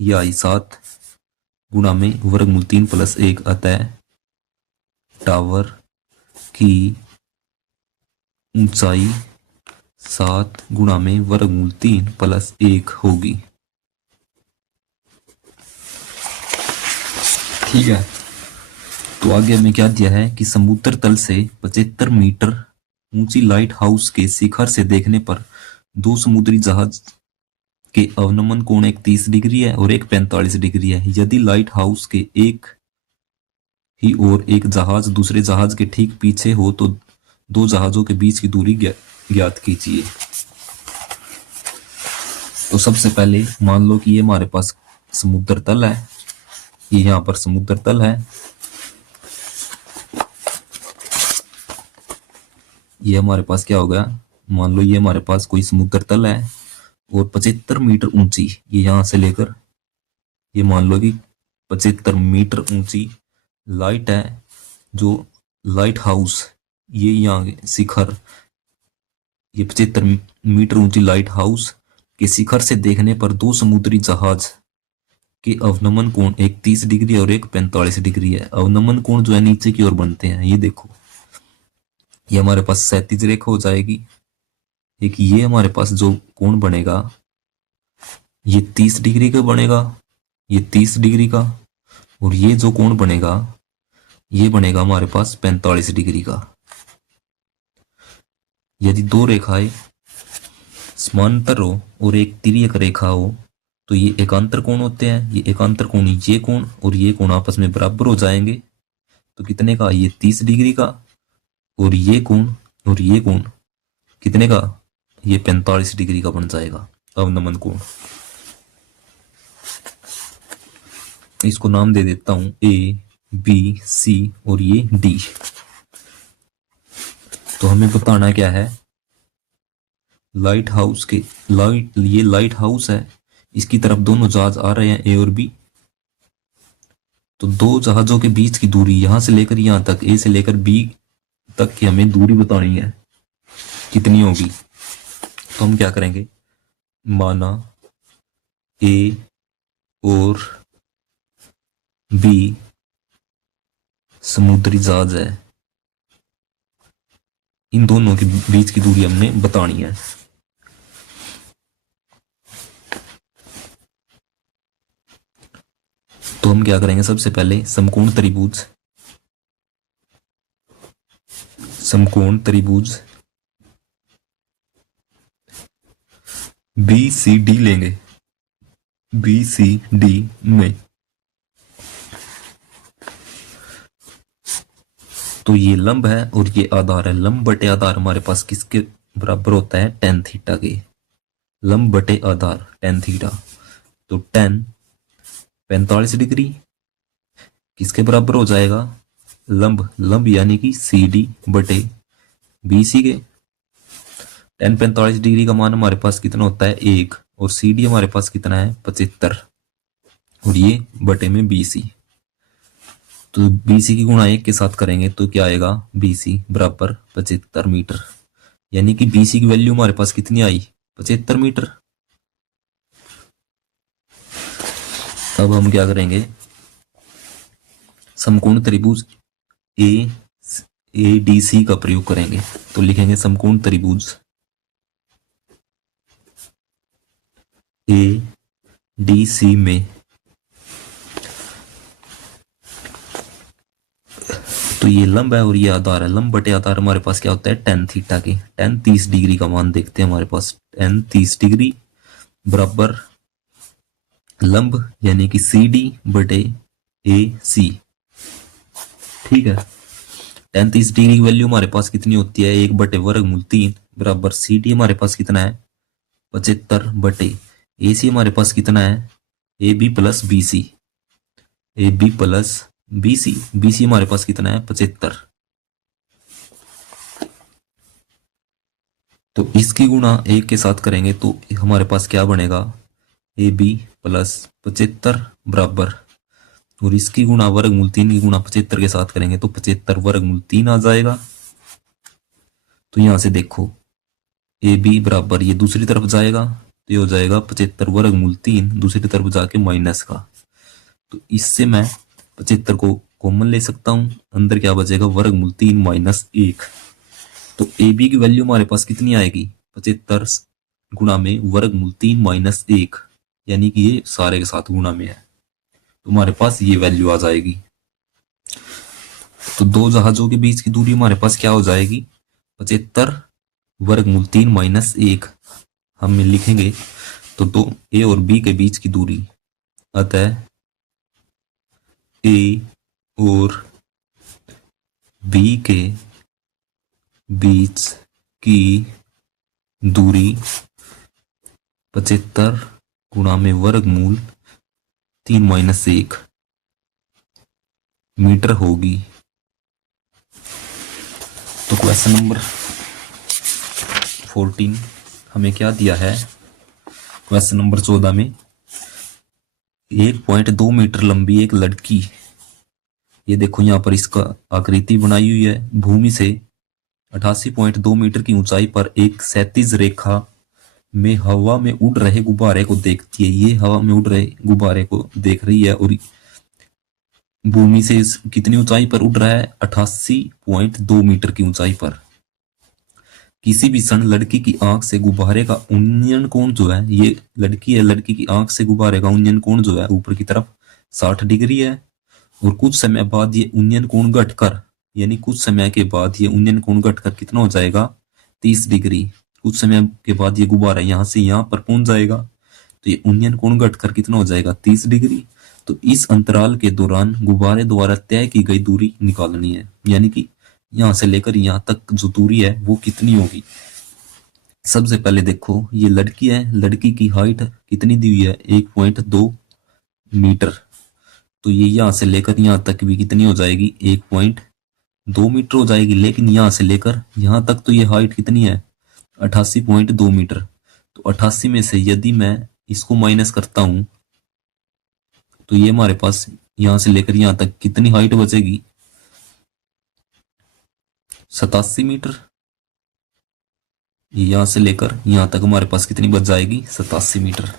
ये आई 7 गुणा में वर्गमूल 3 प्लस 1, अतः टावर की ऊंचाई 7 गुणा में वर्गमूल 3 प्लस 1 होगी। ठीक है। तो आगे हमें क्या दिया है कि समुद्र तल से 75 मीटर ऊंची लाइट हाउस के शिखर से देखने पर दो समुद्री जहाज के अवनमन कोण एक 30 डिग्री है और एक 45 डिग्री है। यदि लाइट हाउस के एक ही और एक जहाज दूसरे जहाज के ठीक पीछे हो तो दो जहाजों के बीच की दूरी ज्ञात कीजिए। तो सबसे पहले मान लो कि ये हमारे पास समुद्र तल है, ये यहां पर समुद्र तल है, ये हमारे पास क्या हो गया मान लो ये हमारे पास कोई समुद्र तल है और 75 मीटर ऊंची, ये यहां से लेकर ये मान लो कि 75 मीटर ऊंची लाइट है जो लाइट हाउस, ये यहाँ शिखर, ये 75 मीटर ऊंची लाइट हाउस के शिखर से देखने पर दो समुद्री जहाज के अवनमन कोण एक 30 डिग्री और एक 45 डिग्री है। अवनमन कोण जो है नीचे की ओर बनते हैं, ये देखो ये हमारे पास क्षैतिज रेखा हो जाएगी, एक ये हमारे पास जो कोण बनेगा ये 30 डिग्री का बनेगा, ये 30 डिग्री का, और ये जो कोण बनेगा ये बनेगा हमारे पास 45 डिग्री का। यदि दो रेखाएं समांतर हो और एक तिर्यक रेखा हो तो ये एकांतर कोण होते हैं। ये एकांतर कोण ये कोण और ये कोण आपस में बराबर हो जाएंगे। तो कितने का ये 30 डिग्री का, और ये कोण कितने का ये 45 डिग्री का बन जाएगा अवनमन कोण। इसको नाम दे देता हूं A B C और ये D। तो हमें बताना क्या है लाइट हाउस के ये लाइट हाउस है, इसकी तरफ दोनों जहाज आ रहे हैं A और B। तो दो जहाजों के बीच की दूरी यहां से लेकर यहां तक A से लेकर B तक की हमें दूरी बतानी है कितनी होगी। तो हम क्या करेंगे, माना ए और बी समुद्री जहाज है, इन दोनों के बीच की दूरी हमने बतानी है। तो हम क्या करेंगे, सबसे पहले समकोण त्रिभुज, समकोण त्रिभुज बी सी डी लेंगे। बी सी डी में तो ये लंब है और ये आधार है। लंब बटे आधार हमारे पास किसके बराबर होता है, टेन थीटा के। लंब बटे आधार टेन थीटा, तो टेन 45 डिग्री किसके बराबर हो जाएगा, लंब, लंब यानी कि सी डी बटे बी सी के। टेन 45 डिग्री का मान हमारे पास कितना होता है, एक, और सी डी हमारे पास कितना है, 75, और ये बटे में बी सी। तो बी सी की गुणा एक के साथ करेंगे तो क्या आएगा, बी सी बराबर 75 मीटर, यानी कि बी सी की वैल्यू हमारे पास कितनी आई, 75 मीटर। अब हम क्या करेंगे, समकोण त्रिभुज ए ए डी सी का प्रयोग करेंगे। तो लिखेंगे समकोण त्रिभुज ए डी सी में तो ये लंब है और ये आधार है। लंब बटे आधार हमारे पास क्या होता है, टेन थीटा के। टेन 30 डिग्री का मान देखते हैं हमारे पास, टेन 30 डिग्री बराबर लंब यानी कि सी डी बटे ए सी। ठीक है, टेन 30 डिग्री की वैल्यू हमारे पास कितनी होती है, एक बटे वर्गमूल 3 बराबर सी डी हमारे पास कितना है, 75 बटे ए सी हमारे पास कितना है, A B plus B C, A B plus B C हमारे पास कितना है, 75। तो इसकी गुणा एक के साथ करेंगे तो हमारे पास क्या बनेगा, ए बी प्लस 75 बराबर, और इसकी गुणा वर्गमूल 3 की गुणा 75 के साथ करेंगे तो 75 वर्गमूल 3 आ जाएगा। तो यहां से देखो ए बी बराबर ये दूसरी तरफ जाएगा तो ये हो जाएगा 75 वर्गमूल 3, दूसरी तरफ जाके माइनस का। तो इससे मैं 75 को कॉमन ले सकता हूं, अंदर क्या बचेगा, वर्गमूल 3 माइनस 1। तो ए बी की वैल्यू हमारे पास कितनी आएगी, 75 गुणा में वर्गमूल 3 माइनस 1, यानी कि ये सारे के साथ गुणा में है, तो हमारे पास ये वैल्यू आ जाएगी। तो दो जहाजों के बीच की दूरी हमारे पास क्या हो जाएगी, 75 वर्गमूल 3 माइनस 1 हम लिखेंगे तो दो ए और बी के बीच की दूरी, अतः ए और बी के बीच की दूरी 75 गुणा में वर्गमूल 3 माइनस 1 मीटर होगी। तो क्वेश्चन नंबर 14 हमें क्या दिया है, क्वेश्चन नंबर 14 में 1.2 मीटर लंबी एक लड़की, ये देखो यहाँ पर इसका आकृति बनाई हुई है, भूमि से 88.2 मीटर की ऊंचाई पर एक क्षैतिज रेखा में हवा में उड़ रहे गुब्बारे को देखती है। ये हवा में उड़ रहे गुब्बारे को देख रही है और भूमि से कितनी ऊंचाई पर उड़ रहा है, 88.2 मीटर की ऊंचाई पर। किसी भी क्षण लड़की की आंख से गुब्बारे का उन्नयन कोण जो है, ये लड़की है, लड़की की आंख से गुब्बारे का उन्नयन कोण जो है ऊपर की तरफ 60 डिग्री है, और कुछ समय बाद ये उन्नयन कोण घटकर, यानी कुछ समय के बाद ये उन्नयन कोण घटकर कितना हो जाएगा, 30 डिग्री। कुछ समय के बाद ये गुब्बारा यहां से यहां पर पहुंच जाएगा तो ये उन्नयन कोण घटकर कितना हो जाएगा, 30 डिग्री। तो इस अंतराल के दौरान गुब्बारे द्वारा तय की गई दूरी निकालनी है, यानी कि यहां से लेकर यहां तक जो दूरी है वो कितनी होगी। सबसे पहले देखो ये लड़की है, लड़की की हाइट कितनी दी हुई है, 1.2 मीटर, तो ये यहां से लेकर यहां तक भी कितनी हो जाएगी, 1.2 मीटर हो जाएगी। लेकिन यहां से लेकर यहां तक तो ये हाइट कितनी है, 88.2 मीटर। तो 88 में से यदि मैं इसको माइनस करता हूं तो ये हमारे पास यहां से लेकर यहां तक कितनी हाइट बचेगी, 87 मीटर। यहां से लेकर यहां तक हमारे पास कितनी बच जाएगी, 87 मीटर।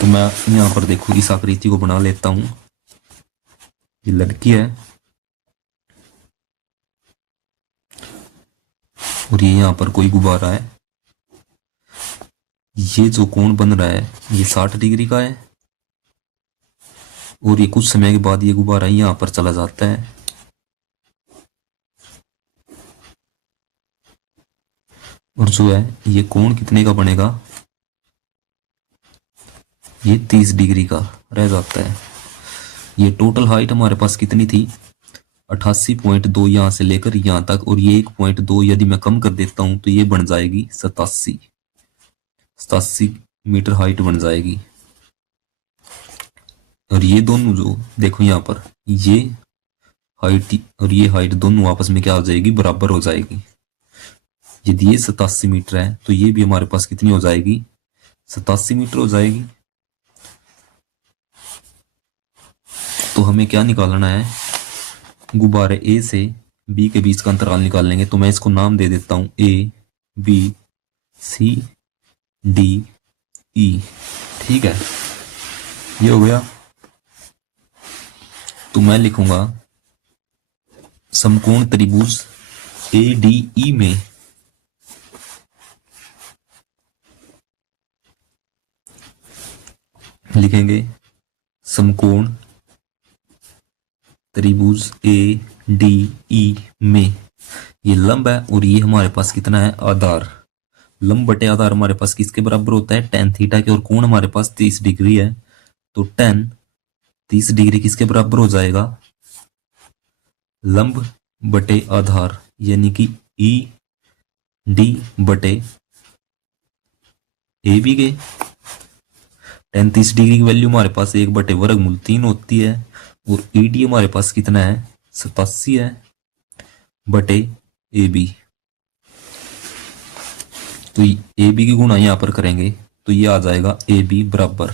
तो मैं यहां पर देखो इस आकृति को बना लेता हूं। ये लड़की है और ये यहां पर कोई गुब्बारा है। ये जो कोण बन रहा है ये 60 डिग्री का है और ये कुछ समय के बाद ये गुब्बारा यहां पर चला जाता है और जो है ये कोण कितने का बनेगा, ये 30 डिग्री का रह जाता है। ये टोटल हाइट हमारे पास कितनी थी, 88.2 यहां से लेकर यहां तक, और ये 1.2 यदि मैं कम कर देता हूं तो ये बन जाएगी 87 मीटर हाइट बन जाएगी। और ये दोनों जो देखो यहाँ पर ये हाइट और ये हाइट दोनों आपस में क्या हो जाएगी, बराबर हो जाएगी। यदि ये 87 मीटर है तो ये भी हमारे पास कितनी हो जाएगी, 87 मीटर हो जाएगी। तो हमें क्या निकालना है, गुब्बारे ए से बी के बीच का अंतराल निकाल लेंगे। तो मैं इसको नाम दे देता हूं A B C D E. ठीक है, ये हो गया। तो मैं लिखूंगा समकोण त्रिभुज ए डी ई में लिखेंगे समकोण त्रिभुज ए डी ई में ये लंब है और ये हमारे पास कितना है, आधार। लंब बटे आधार हमारे पास किसके बराबर होता है, tan थीटा के, और कोण हमारे पास 30 डिग्री है। तो tan 30 डिग्री किसके बराबर हो जाएगा, लंब बटे आधार, यानी कि ई डी बटे ए बी के। tan 30 डिग्री की वैल्यू हमारे पास 1/√3 होती है और ई डी हमारे पास कितना है, 87 है बटे ए बी। तो ए बी की गुणा यहां पर करेंगे तो ये आ जाएगा ए बी बराबर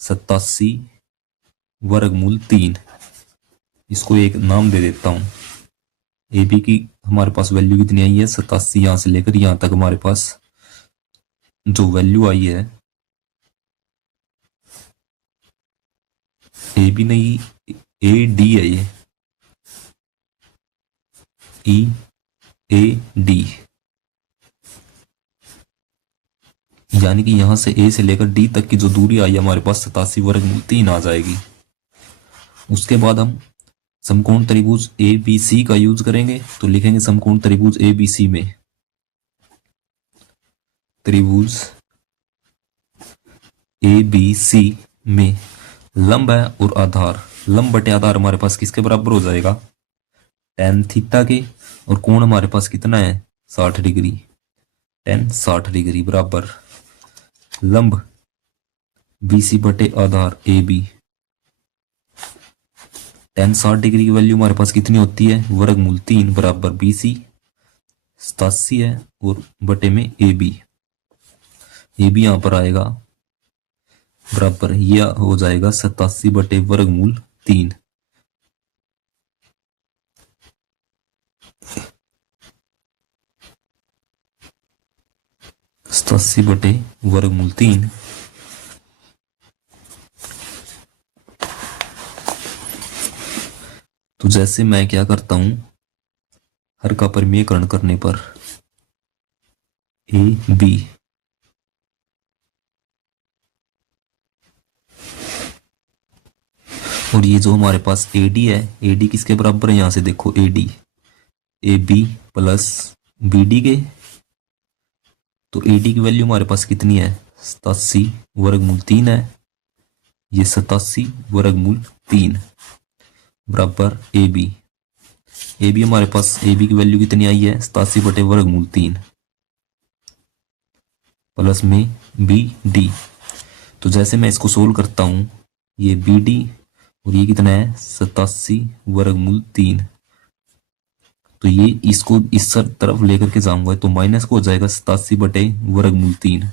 87√3। इसको एक नाम दे देता हूं। ए बी की हमारे पास वैल्यू कितनी आई है, 87। यहां से लेकर यहां तक हमारे पास जो वैल्यू आई है, ए बी नहीं ए डी है, ये ई ए डी, यानी कि यहां से ए से लेकर डी तक की जो दूरी आई है हमारे पास 87√3 आ जाएगी। उसके बाद हम समकोण त्रिभुज ए बी सी का यूज करेंगे। तो लिखेंगे समकोण त्रिभुज ए बी सी में त्रिभुज ए बी सी में लंब है और आधार, लंब बटे आधार हमारे पास किसके बराबर हो जाएगा, tan थीटा के, और कोण हमारे पास कितना है, 60 डिग्री। tan 60 डिग्री बराबर लंब बी सी बटे आधार ए बी। tan 60 डिग्री की वैल्यू हमारे पास कितनी होती है, √3 बराबर बी सी 87 है और बटे में ए बी। ए बी यहां पर आएगा बराबर, यह हो जाएगा 87/√3। 87/√3। तो जैसे मैं क्या करता हूं, हर का परिमेयकरण करने पर ए बी और ये जो हमारे पास ए डी है, ए डी किसके बराबर है, यहां से देखो A D A B plus B D के। तो ए डी की वैल्यू हमारे पास कितनी है, 87/√3 है। ये 87/√3 बराबर ए बी। ए बी हमारे पास ए बी की वैल्यू कितनी आई है, 87/√3 प्लस में बी डी। तो जैसे मैं इसको सोल्व करता हूं, ये बी डी और ये कितना है, 87/√3। तो ये इसको इस तरफ लेकर के जाऊंगा तो माइनस को हो जाएगा 87/√3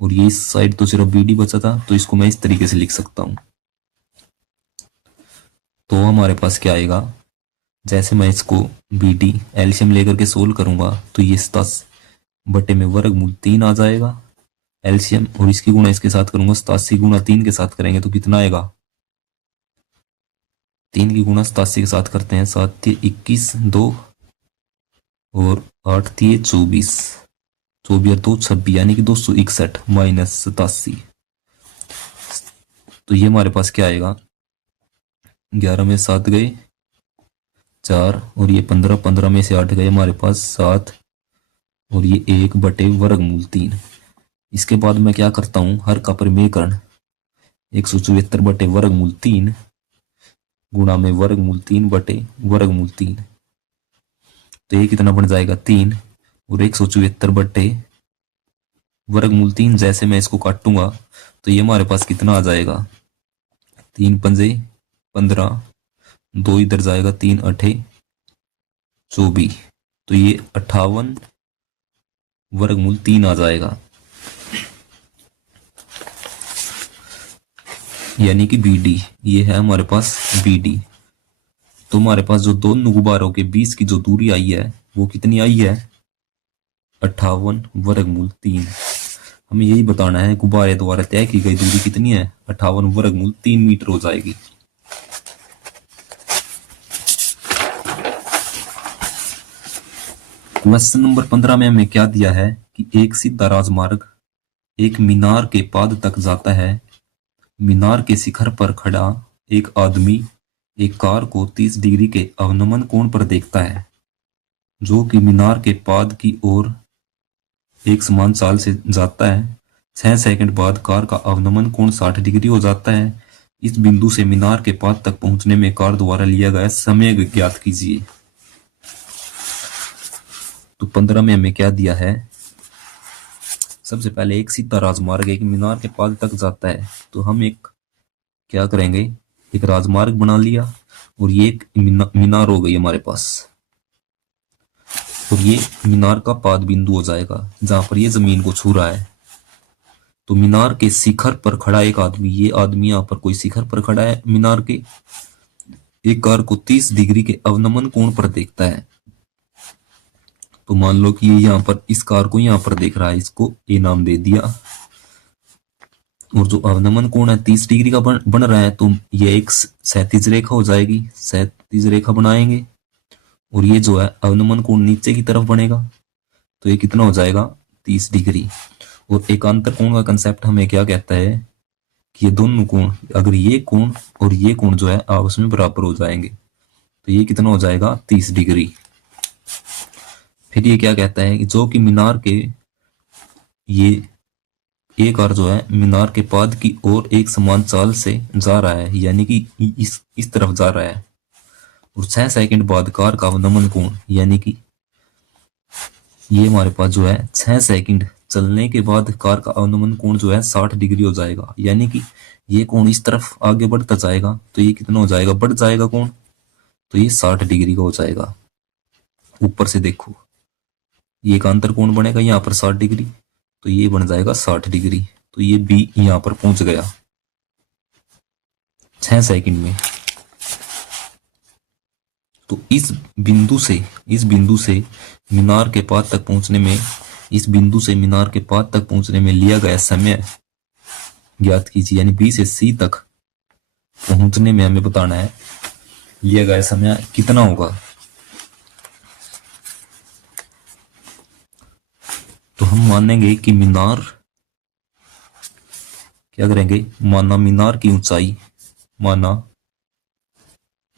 और ये इस साइड तो सिर्फ बी डी बचा था, तो इसको मैं इस तरीके से लिख सकता हूं। तो हमारे पास क्या आएगा, जैसे मैं इसको बी डी एलसीएम लेकर के सोल्व करूंगा तो ये 10/वर्गमूल 3 आ जाएगा एलसीएम, और इसकी गुणा इसके साथ करूंगा 87 गुणा 3 के साथ करेंगे तो कितना आएगा, 3 की गुणा 87 के साथ करते हैं, 7×3 = 21, 2 और 8×3 = 24, 24 और 2 26, यानी कि 261 माइनस 87। तो ये हमारे पास क्या आएगा, 11 में 7 गए 4, और ये 15, 15 में से 8 गए हमारे पास 7, और ये 1/वर्गमूल 3। इसके बाद मैं क्या करता हूं, हर का परिमेयकरण 174/वर्गमूल 3 गुणा में वर्गमूल 3/वर्गमूल 3, तो ये कितना बन जाएगा 3, और 174/वर्गमूल 3 जैसे मैं इसको काटूंगा तो ये हमारे पास कितना आ जाएगा, 3×5 = 15, 2 इधर जाएगा, 3×8 = 24, तो ये 58/वर्गमूल 3 आ जाएगा, यानी कि बी डी। ये है हमारे पास बी डी। तो हमारे पास जो दोनों गुब्बारों के बीच की जो दूरी आई है वो कितनी आई है, 58/वर्गमूल 3। हमें यही बताना है गुब्बारे द्वारा तय की गई दूरी कितनी है, 58/3 मीटर हो जाएगी। क्वेश्चन नंबर 15 में हमें क्या दिया है कि एक सीधा राजमार्ग एक मीनार के पाद तक जाता है। मीनार के शिखर पर खड़ा एक आदमी एक कार को 30 डिग्री के अवनमन कोण पर देखता है, जो कि मीनार के पाद की ओर एक समान चाल से जाता है। 6 सेकंड बाद कार का अवनमन कोण 60 डिग्री हो जाता है। इस बिंदु से मीनार के पाद तक पहुंचने में कार द्वारा लिया गया समय ज्ञात कीजिए। तो 15 में हमें क्या दिया है, सबसे पहले एक सीधा राजमार्ग एक मीनार के पाद तक जाता है, तो हम एक क्या करेंगे, एक राजमार्ग बना लिया और ये एक मीनार हो गई हमारे पास, और ये मीनार का पाद बिंदु हो जाएगा जहां पर ये जमीन को छू रहा है। तो मीनार के शिखर पर खड़ा एक आदमी, ये आदमी यहाँ पर कोई शिखर पर खड़ा है मीनार के, एक कार को 30 डिग्री के अवनमन कोण पर देखता है। तो मान लो कि ये यहाँ पर इस कार को यहाँ पर देख रहा है, इसको ए नाम दे दिया, और जो अवनमन कोण है 30 डिग्री का बन रहा है, तो ये एक क्षैतिज रेखा हो जाएगी, क्षैतिज रेखा बनाएंगे, और ये जो है अवनमन कोण नीचे की तरफ बनेगा, तो ये कितना हो जाएगा 30 डिग्री। और एकांतर कोण का कंसेप्ट हमें क्या कहता है कि ये दोनों कोण, अगर ये कोण और ये कोण जो है आपस में बराबर हो जाएंगे, तो ये कितना हो जाएगा 30 डिग्री। फिर ये क्या कहता है कि जो कि मीनार के ये एक कार जो है मीनार के पाद की ओर एक समान चाल से जा रहा है, यानी कि इस तरफ जा रहा है, और 6 सेकंड बाद कार का अवनमन कोण, यानी कि ये हमारे पास जो है 6 सेकंड चलने के बाद कार का अवनमन कोण जो है 60 डिग्री हो जाएगा, यानी कि ये कोण इस तरफ आगे बढ़ता जाएगा, तो ये कितना हो जाएगा, बढ़ जाएगा कोण, तो ये 60 डिग्री का हो जाएगा। ऊपर से देखो ये एकांतर कोण बनेगा यहाँ पर 60 डिग्री, तो ये बन जाएगा 60 डिग्री। तो ये बी यहाँ पर पहुंच गया 6 सेकंड में। तो इस बिंदु से मीनार के पाद तक पहुंचने में, इस बिंदु से मीनार के पाद तक पहुंचने में लिया गया समय ज्ञात कीजिए, यानी बी से सी तक पहुंचने में हमें बताना है लिया गया समय कितना होगा। तो हम मानेंगे कि मीनार, क्या करेंगे, माना मीनार की ऊंचाई, माना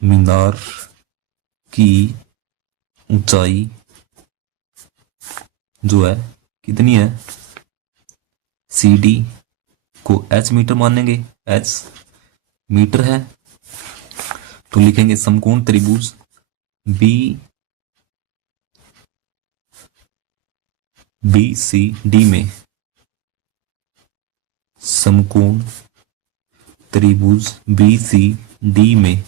मीनार की ऊंचाई जो है कितनी है, सी डी को एच मीटर मानेंगे, एच मीटर है, तो लिखेंगे समकोण त्रिभुज बी सी डी में, समकोण त्रिभुज बी सी डी में,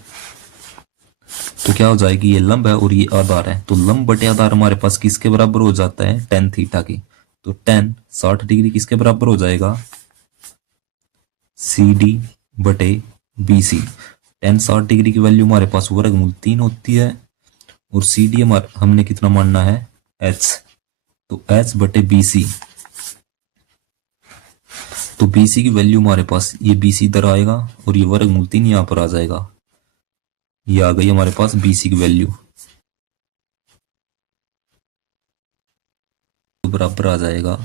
तो क्या हो जाएगी, ये लंब है और ये आधार है, तो लंब बटे आधार हमारे पास किसके बराबर हो जाता है, tan थीटा के। तो tan 60 डिग्री किसके बराबर हो जाएगा, सी डी बटे बी सी। tan 60 डिग्री की वैल्यू हमारे पास वर्गमूल 3 होती है, और सी डी हमारा हमने कितना मानना है, एच। तो एच बटे बी सी, तो बी सी की वैल्यू हमारे पास, ये बी सी इधर आएगा और ये वर्गमूल 3 यहां पर आ जाएगा। ये आ गई हमारे पास बी सी की वैल्यू, तो बराबर आ जाएगा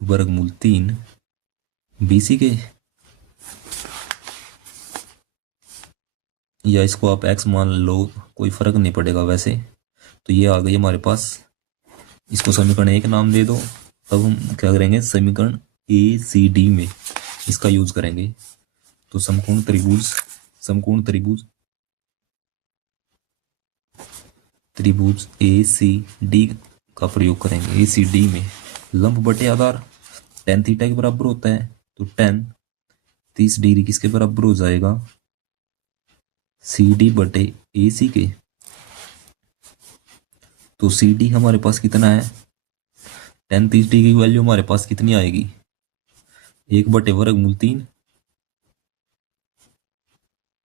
वर्गमूल 3 बी सी के, या इसको आप एक्स मान लो, कोई फर्क नहीं पड़ेगा वैसे। तो ये आ गई हमारे पास, इसको समीकरण 1 नाम दे दो। तब हम क्या करेंगे, समीकरण ए सी डी में इसका यूज करेंगे। तो समकोण त्रिभुज, समकोण त्रिभुज, त्रिभुज ए सी डी का प्रयोग करेंगे। ए सी डी में लंब बटे आधार tan थीटा के बराबर होता है, तो tan 30 डिग्री किसके बराबर हो जाएगा, सी डी बटे ए सी के। तो सी डी हमारे पास कितना है, tan 30 डिग्री की वैल्यू हमारे पास कितनी आएगी, 1/वर्गमूल 3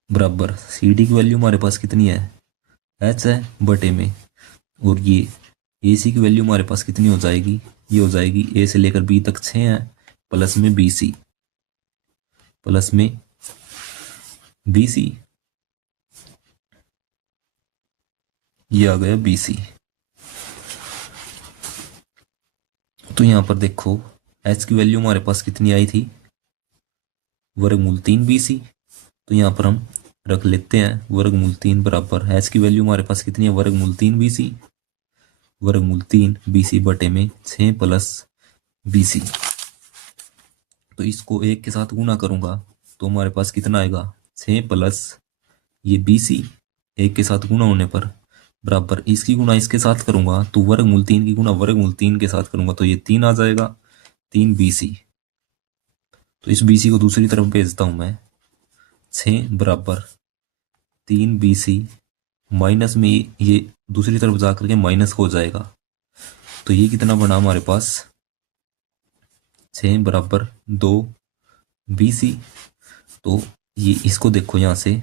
बराबर सी डी की वैल्यू हमारे पास कितनी है, एच है बटे में, और ये ए सी की वैल्यू हमारे पास कितनी हो जाएगी, ये हो जाएगी ए से लेकर बी तक 6 है, प्लस में बी सी, प्लस में बी सी, ये आ गया बी सी। तो यहां पर देखो एच की वैल्यू हमारे पास कितनी आई थी, वर्गमूल 3 बी सी। तो यहां पर हम रख लेते हैं वर्गमूल 3 बराबर एच की वैल्यू हमारे पास कितनी है, वर्गमूल 3 बी सी, वर्गमूल 3 बी सी बटे में 6 प्लस बी सी। तो इसको 1 के साथ गुणा करूंगा तो हमारे पास कितना आएगा, 6 प्लस ये बी सी, 1 के साथ गुणा होने पर बराबर इसकी गुणा इसके साथ करूंगा तो वर्गमूल 3 की गुणा वर्गमूल 3 के साथ करूंगा तो ये 3 आ जाएगा, 3 बी सी। तो इस बी सी को दूसरी तरफ भेजता हूं मैं, 6 बराबर 3 बी सी, माइनस में ये दूसरी तरफ जाकर के माइनस हो जाएगा। तो ये कितना बना हमारे पास, 6 बराबर 2 बी सी। तो ये इसको देखो यहां से,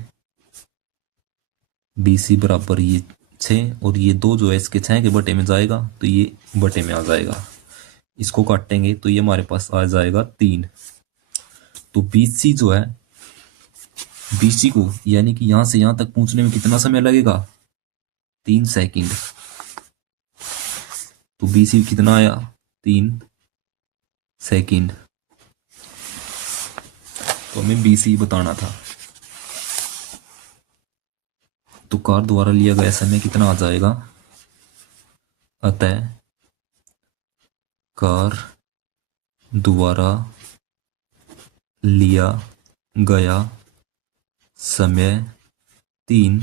बी सी बराबर ये 6 और ये 2 जो है इसके 6 के बटे में जाएगा तो ये बटे में आ जाएगा। इसको काटेंगे तो ये हमारे पास आ जाएगा 3। तो बी सी जो है, बी सी को यानी कि यहां से यहां तक पहुंचने में कितना समय लगेगा, 3 सेकंड। तो बी सी कितना आया, 3 सेकंड। तो हमें बी सी बताना था। तो कार द्वारा लिया गया समय कितना आ जाएगा, अतः कार द्वारा लिया गया समय 3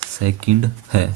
सेकंड है।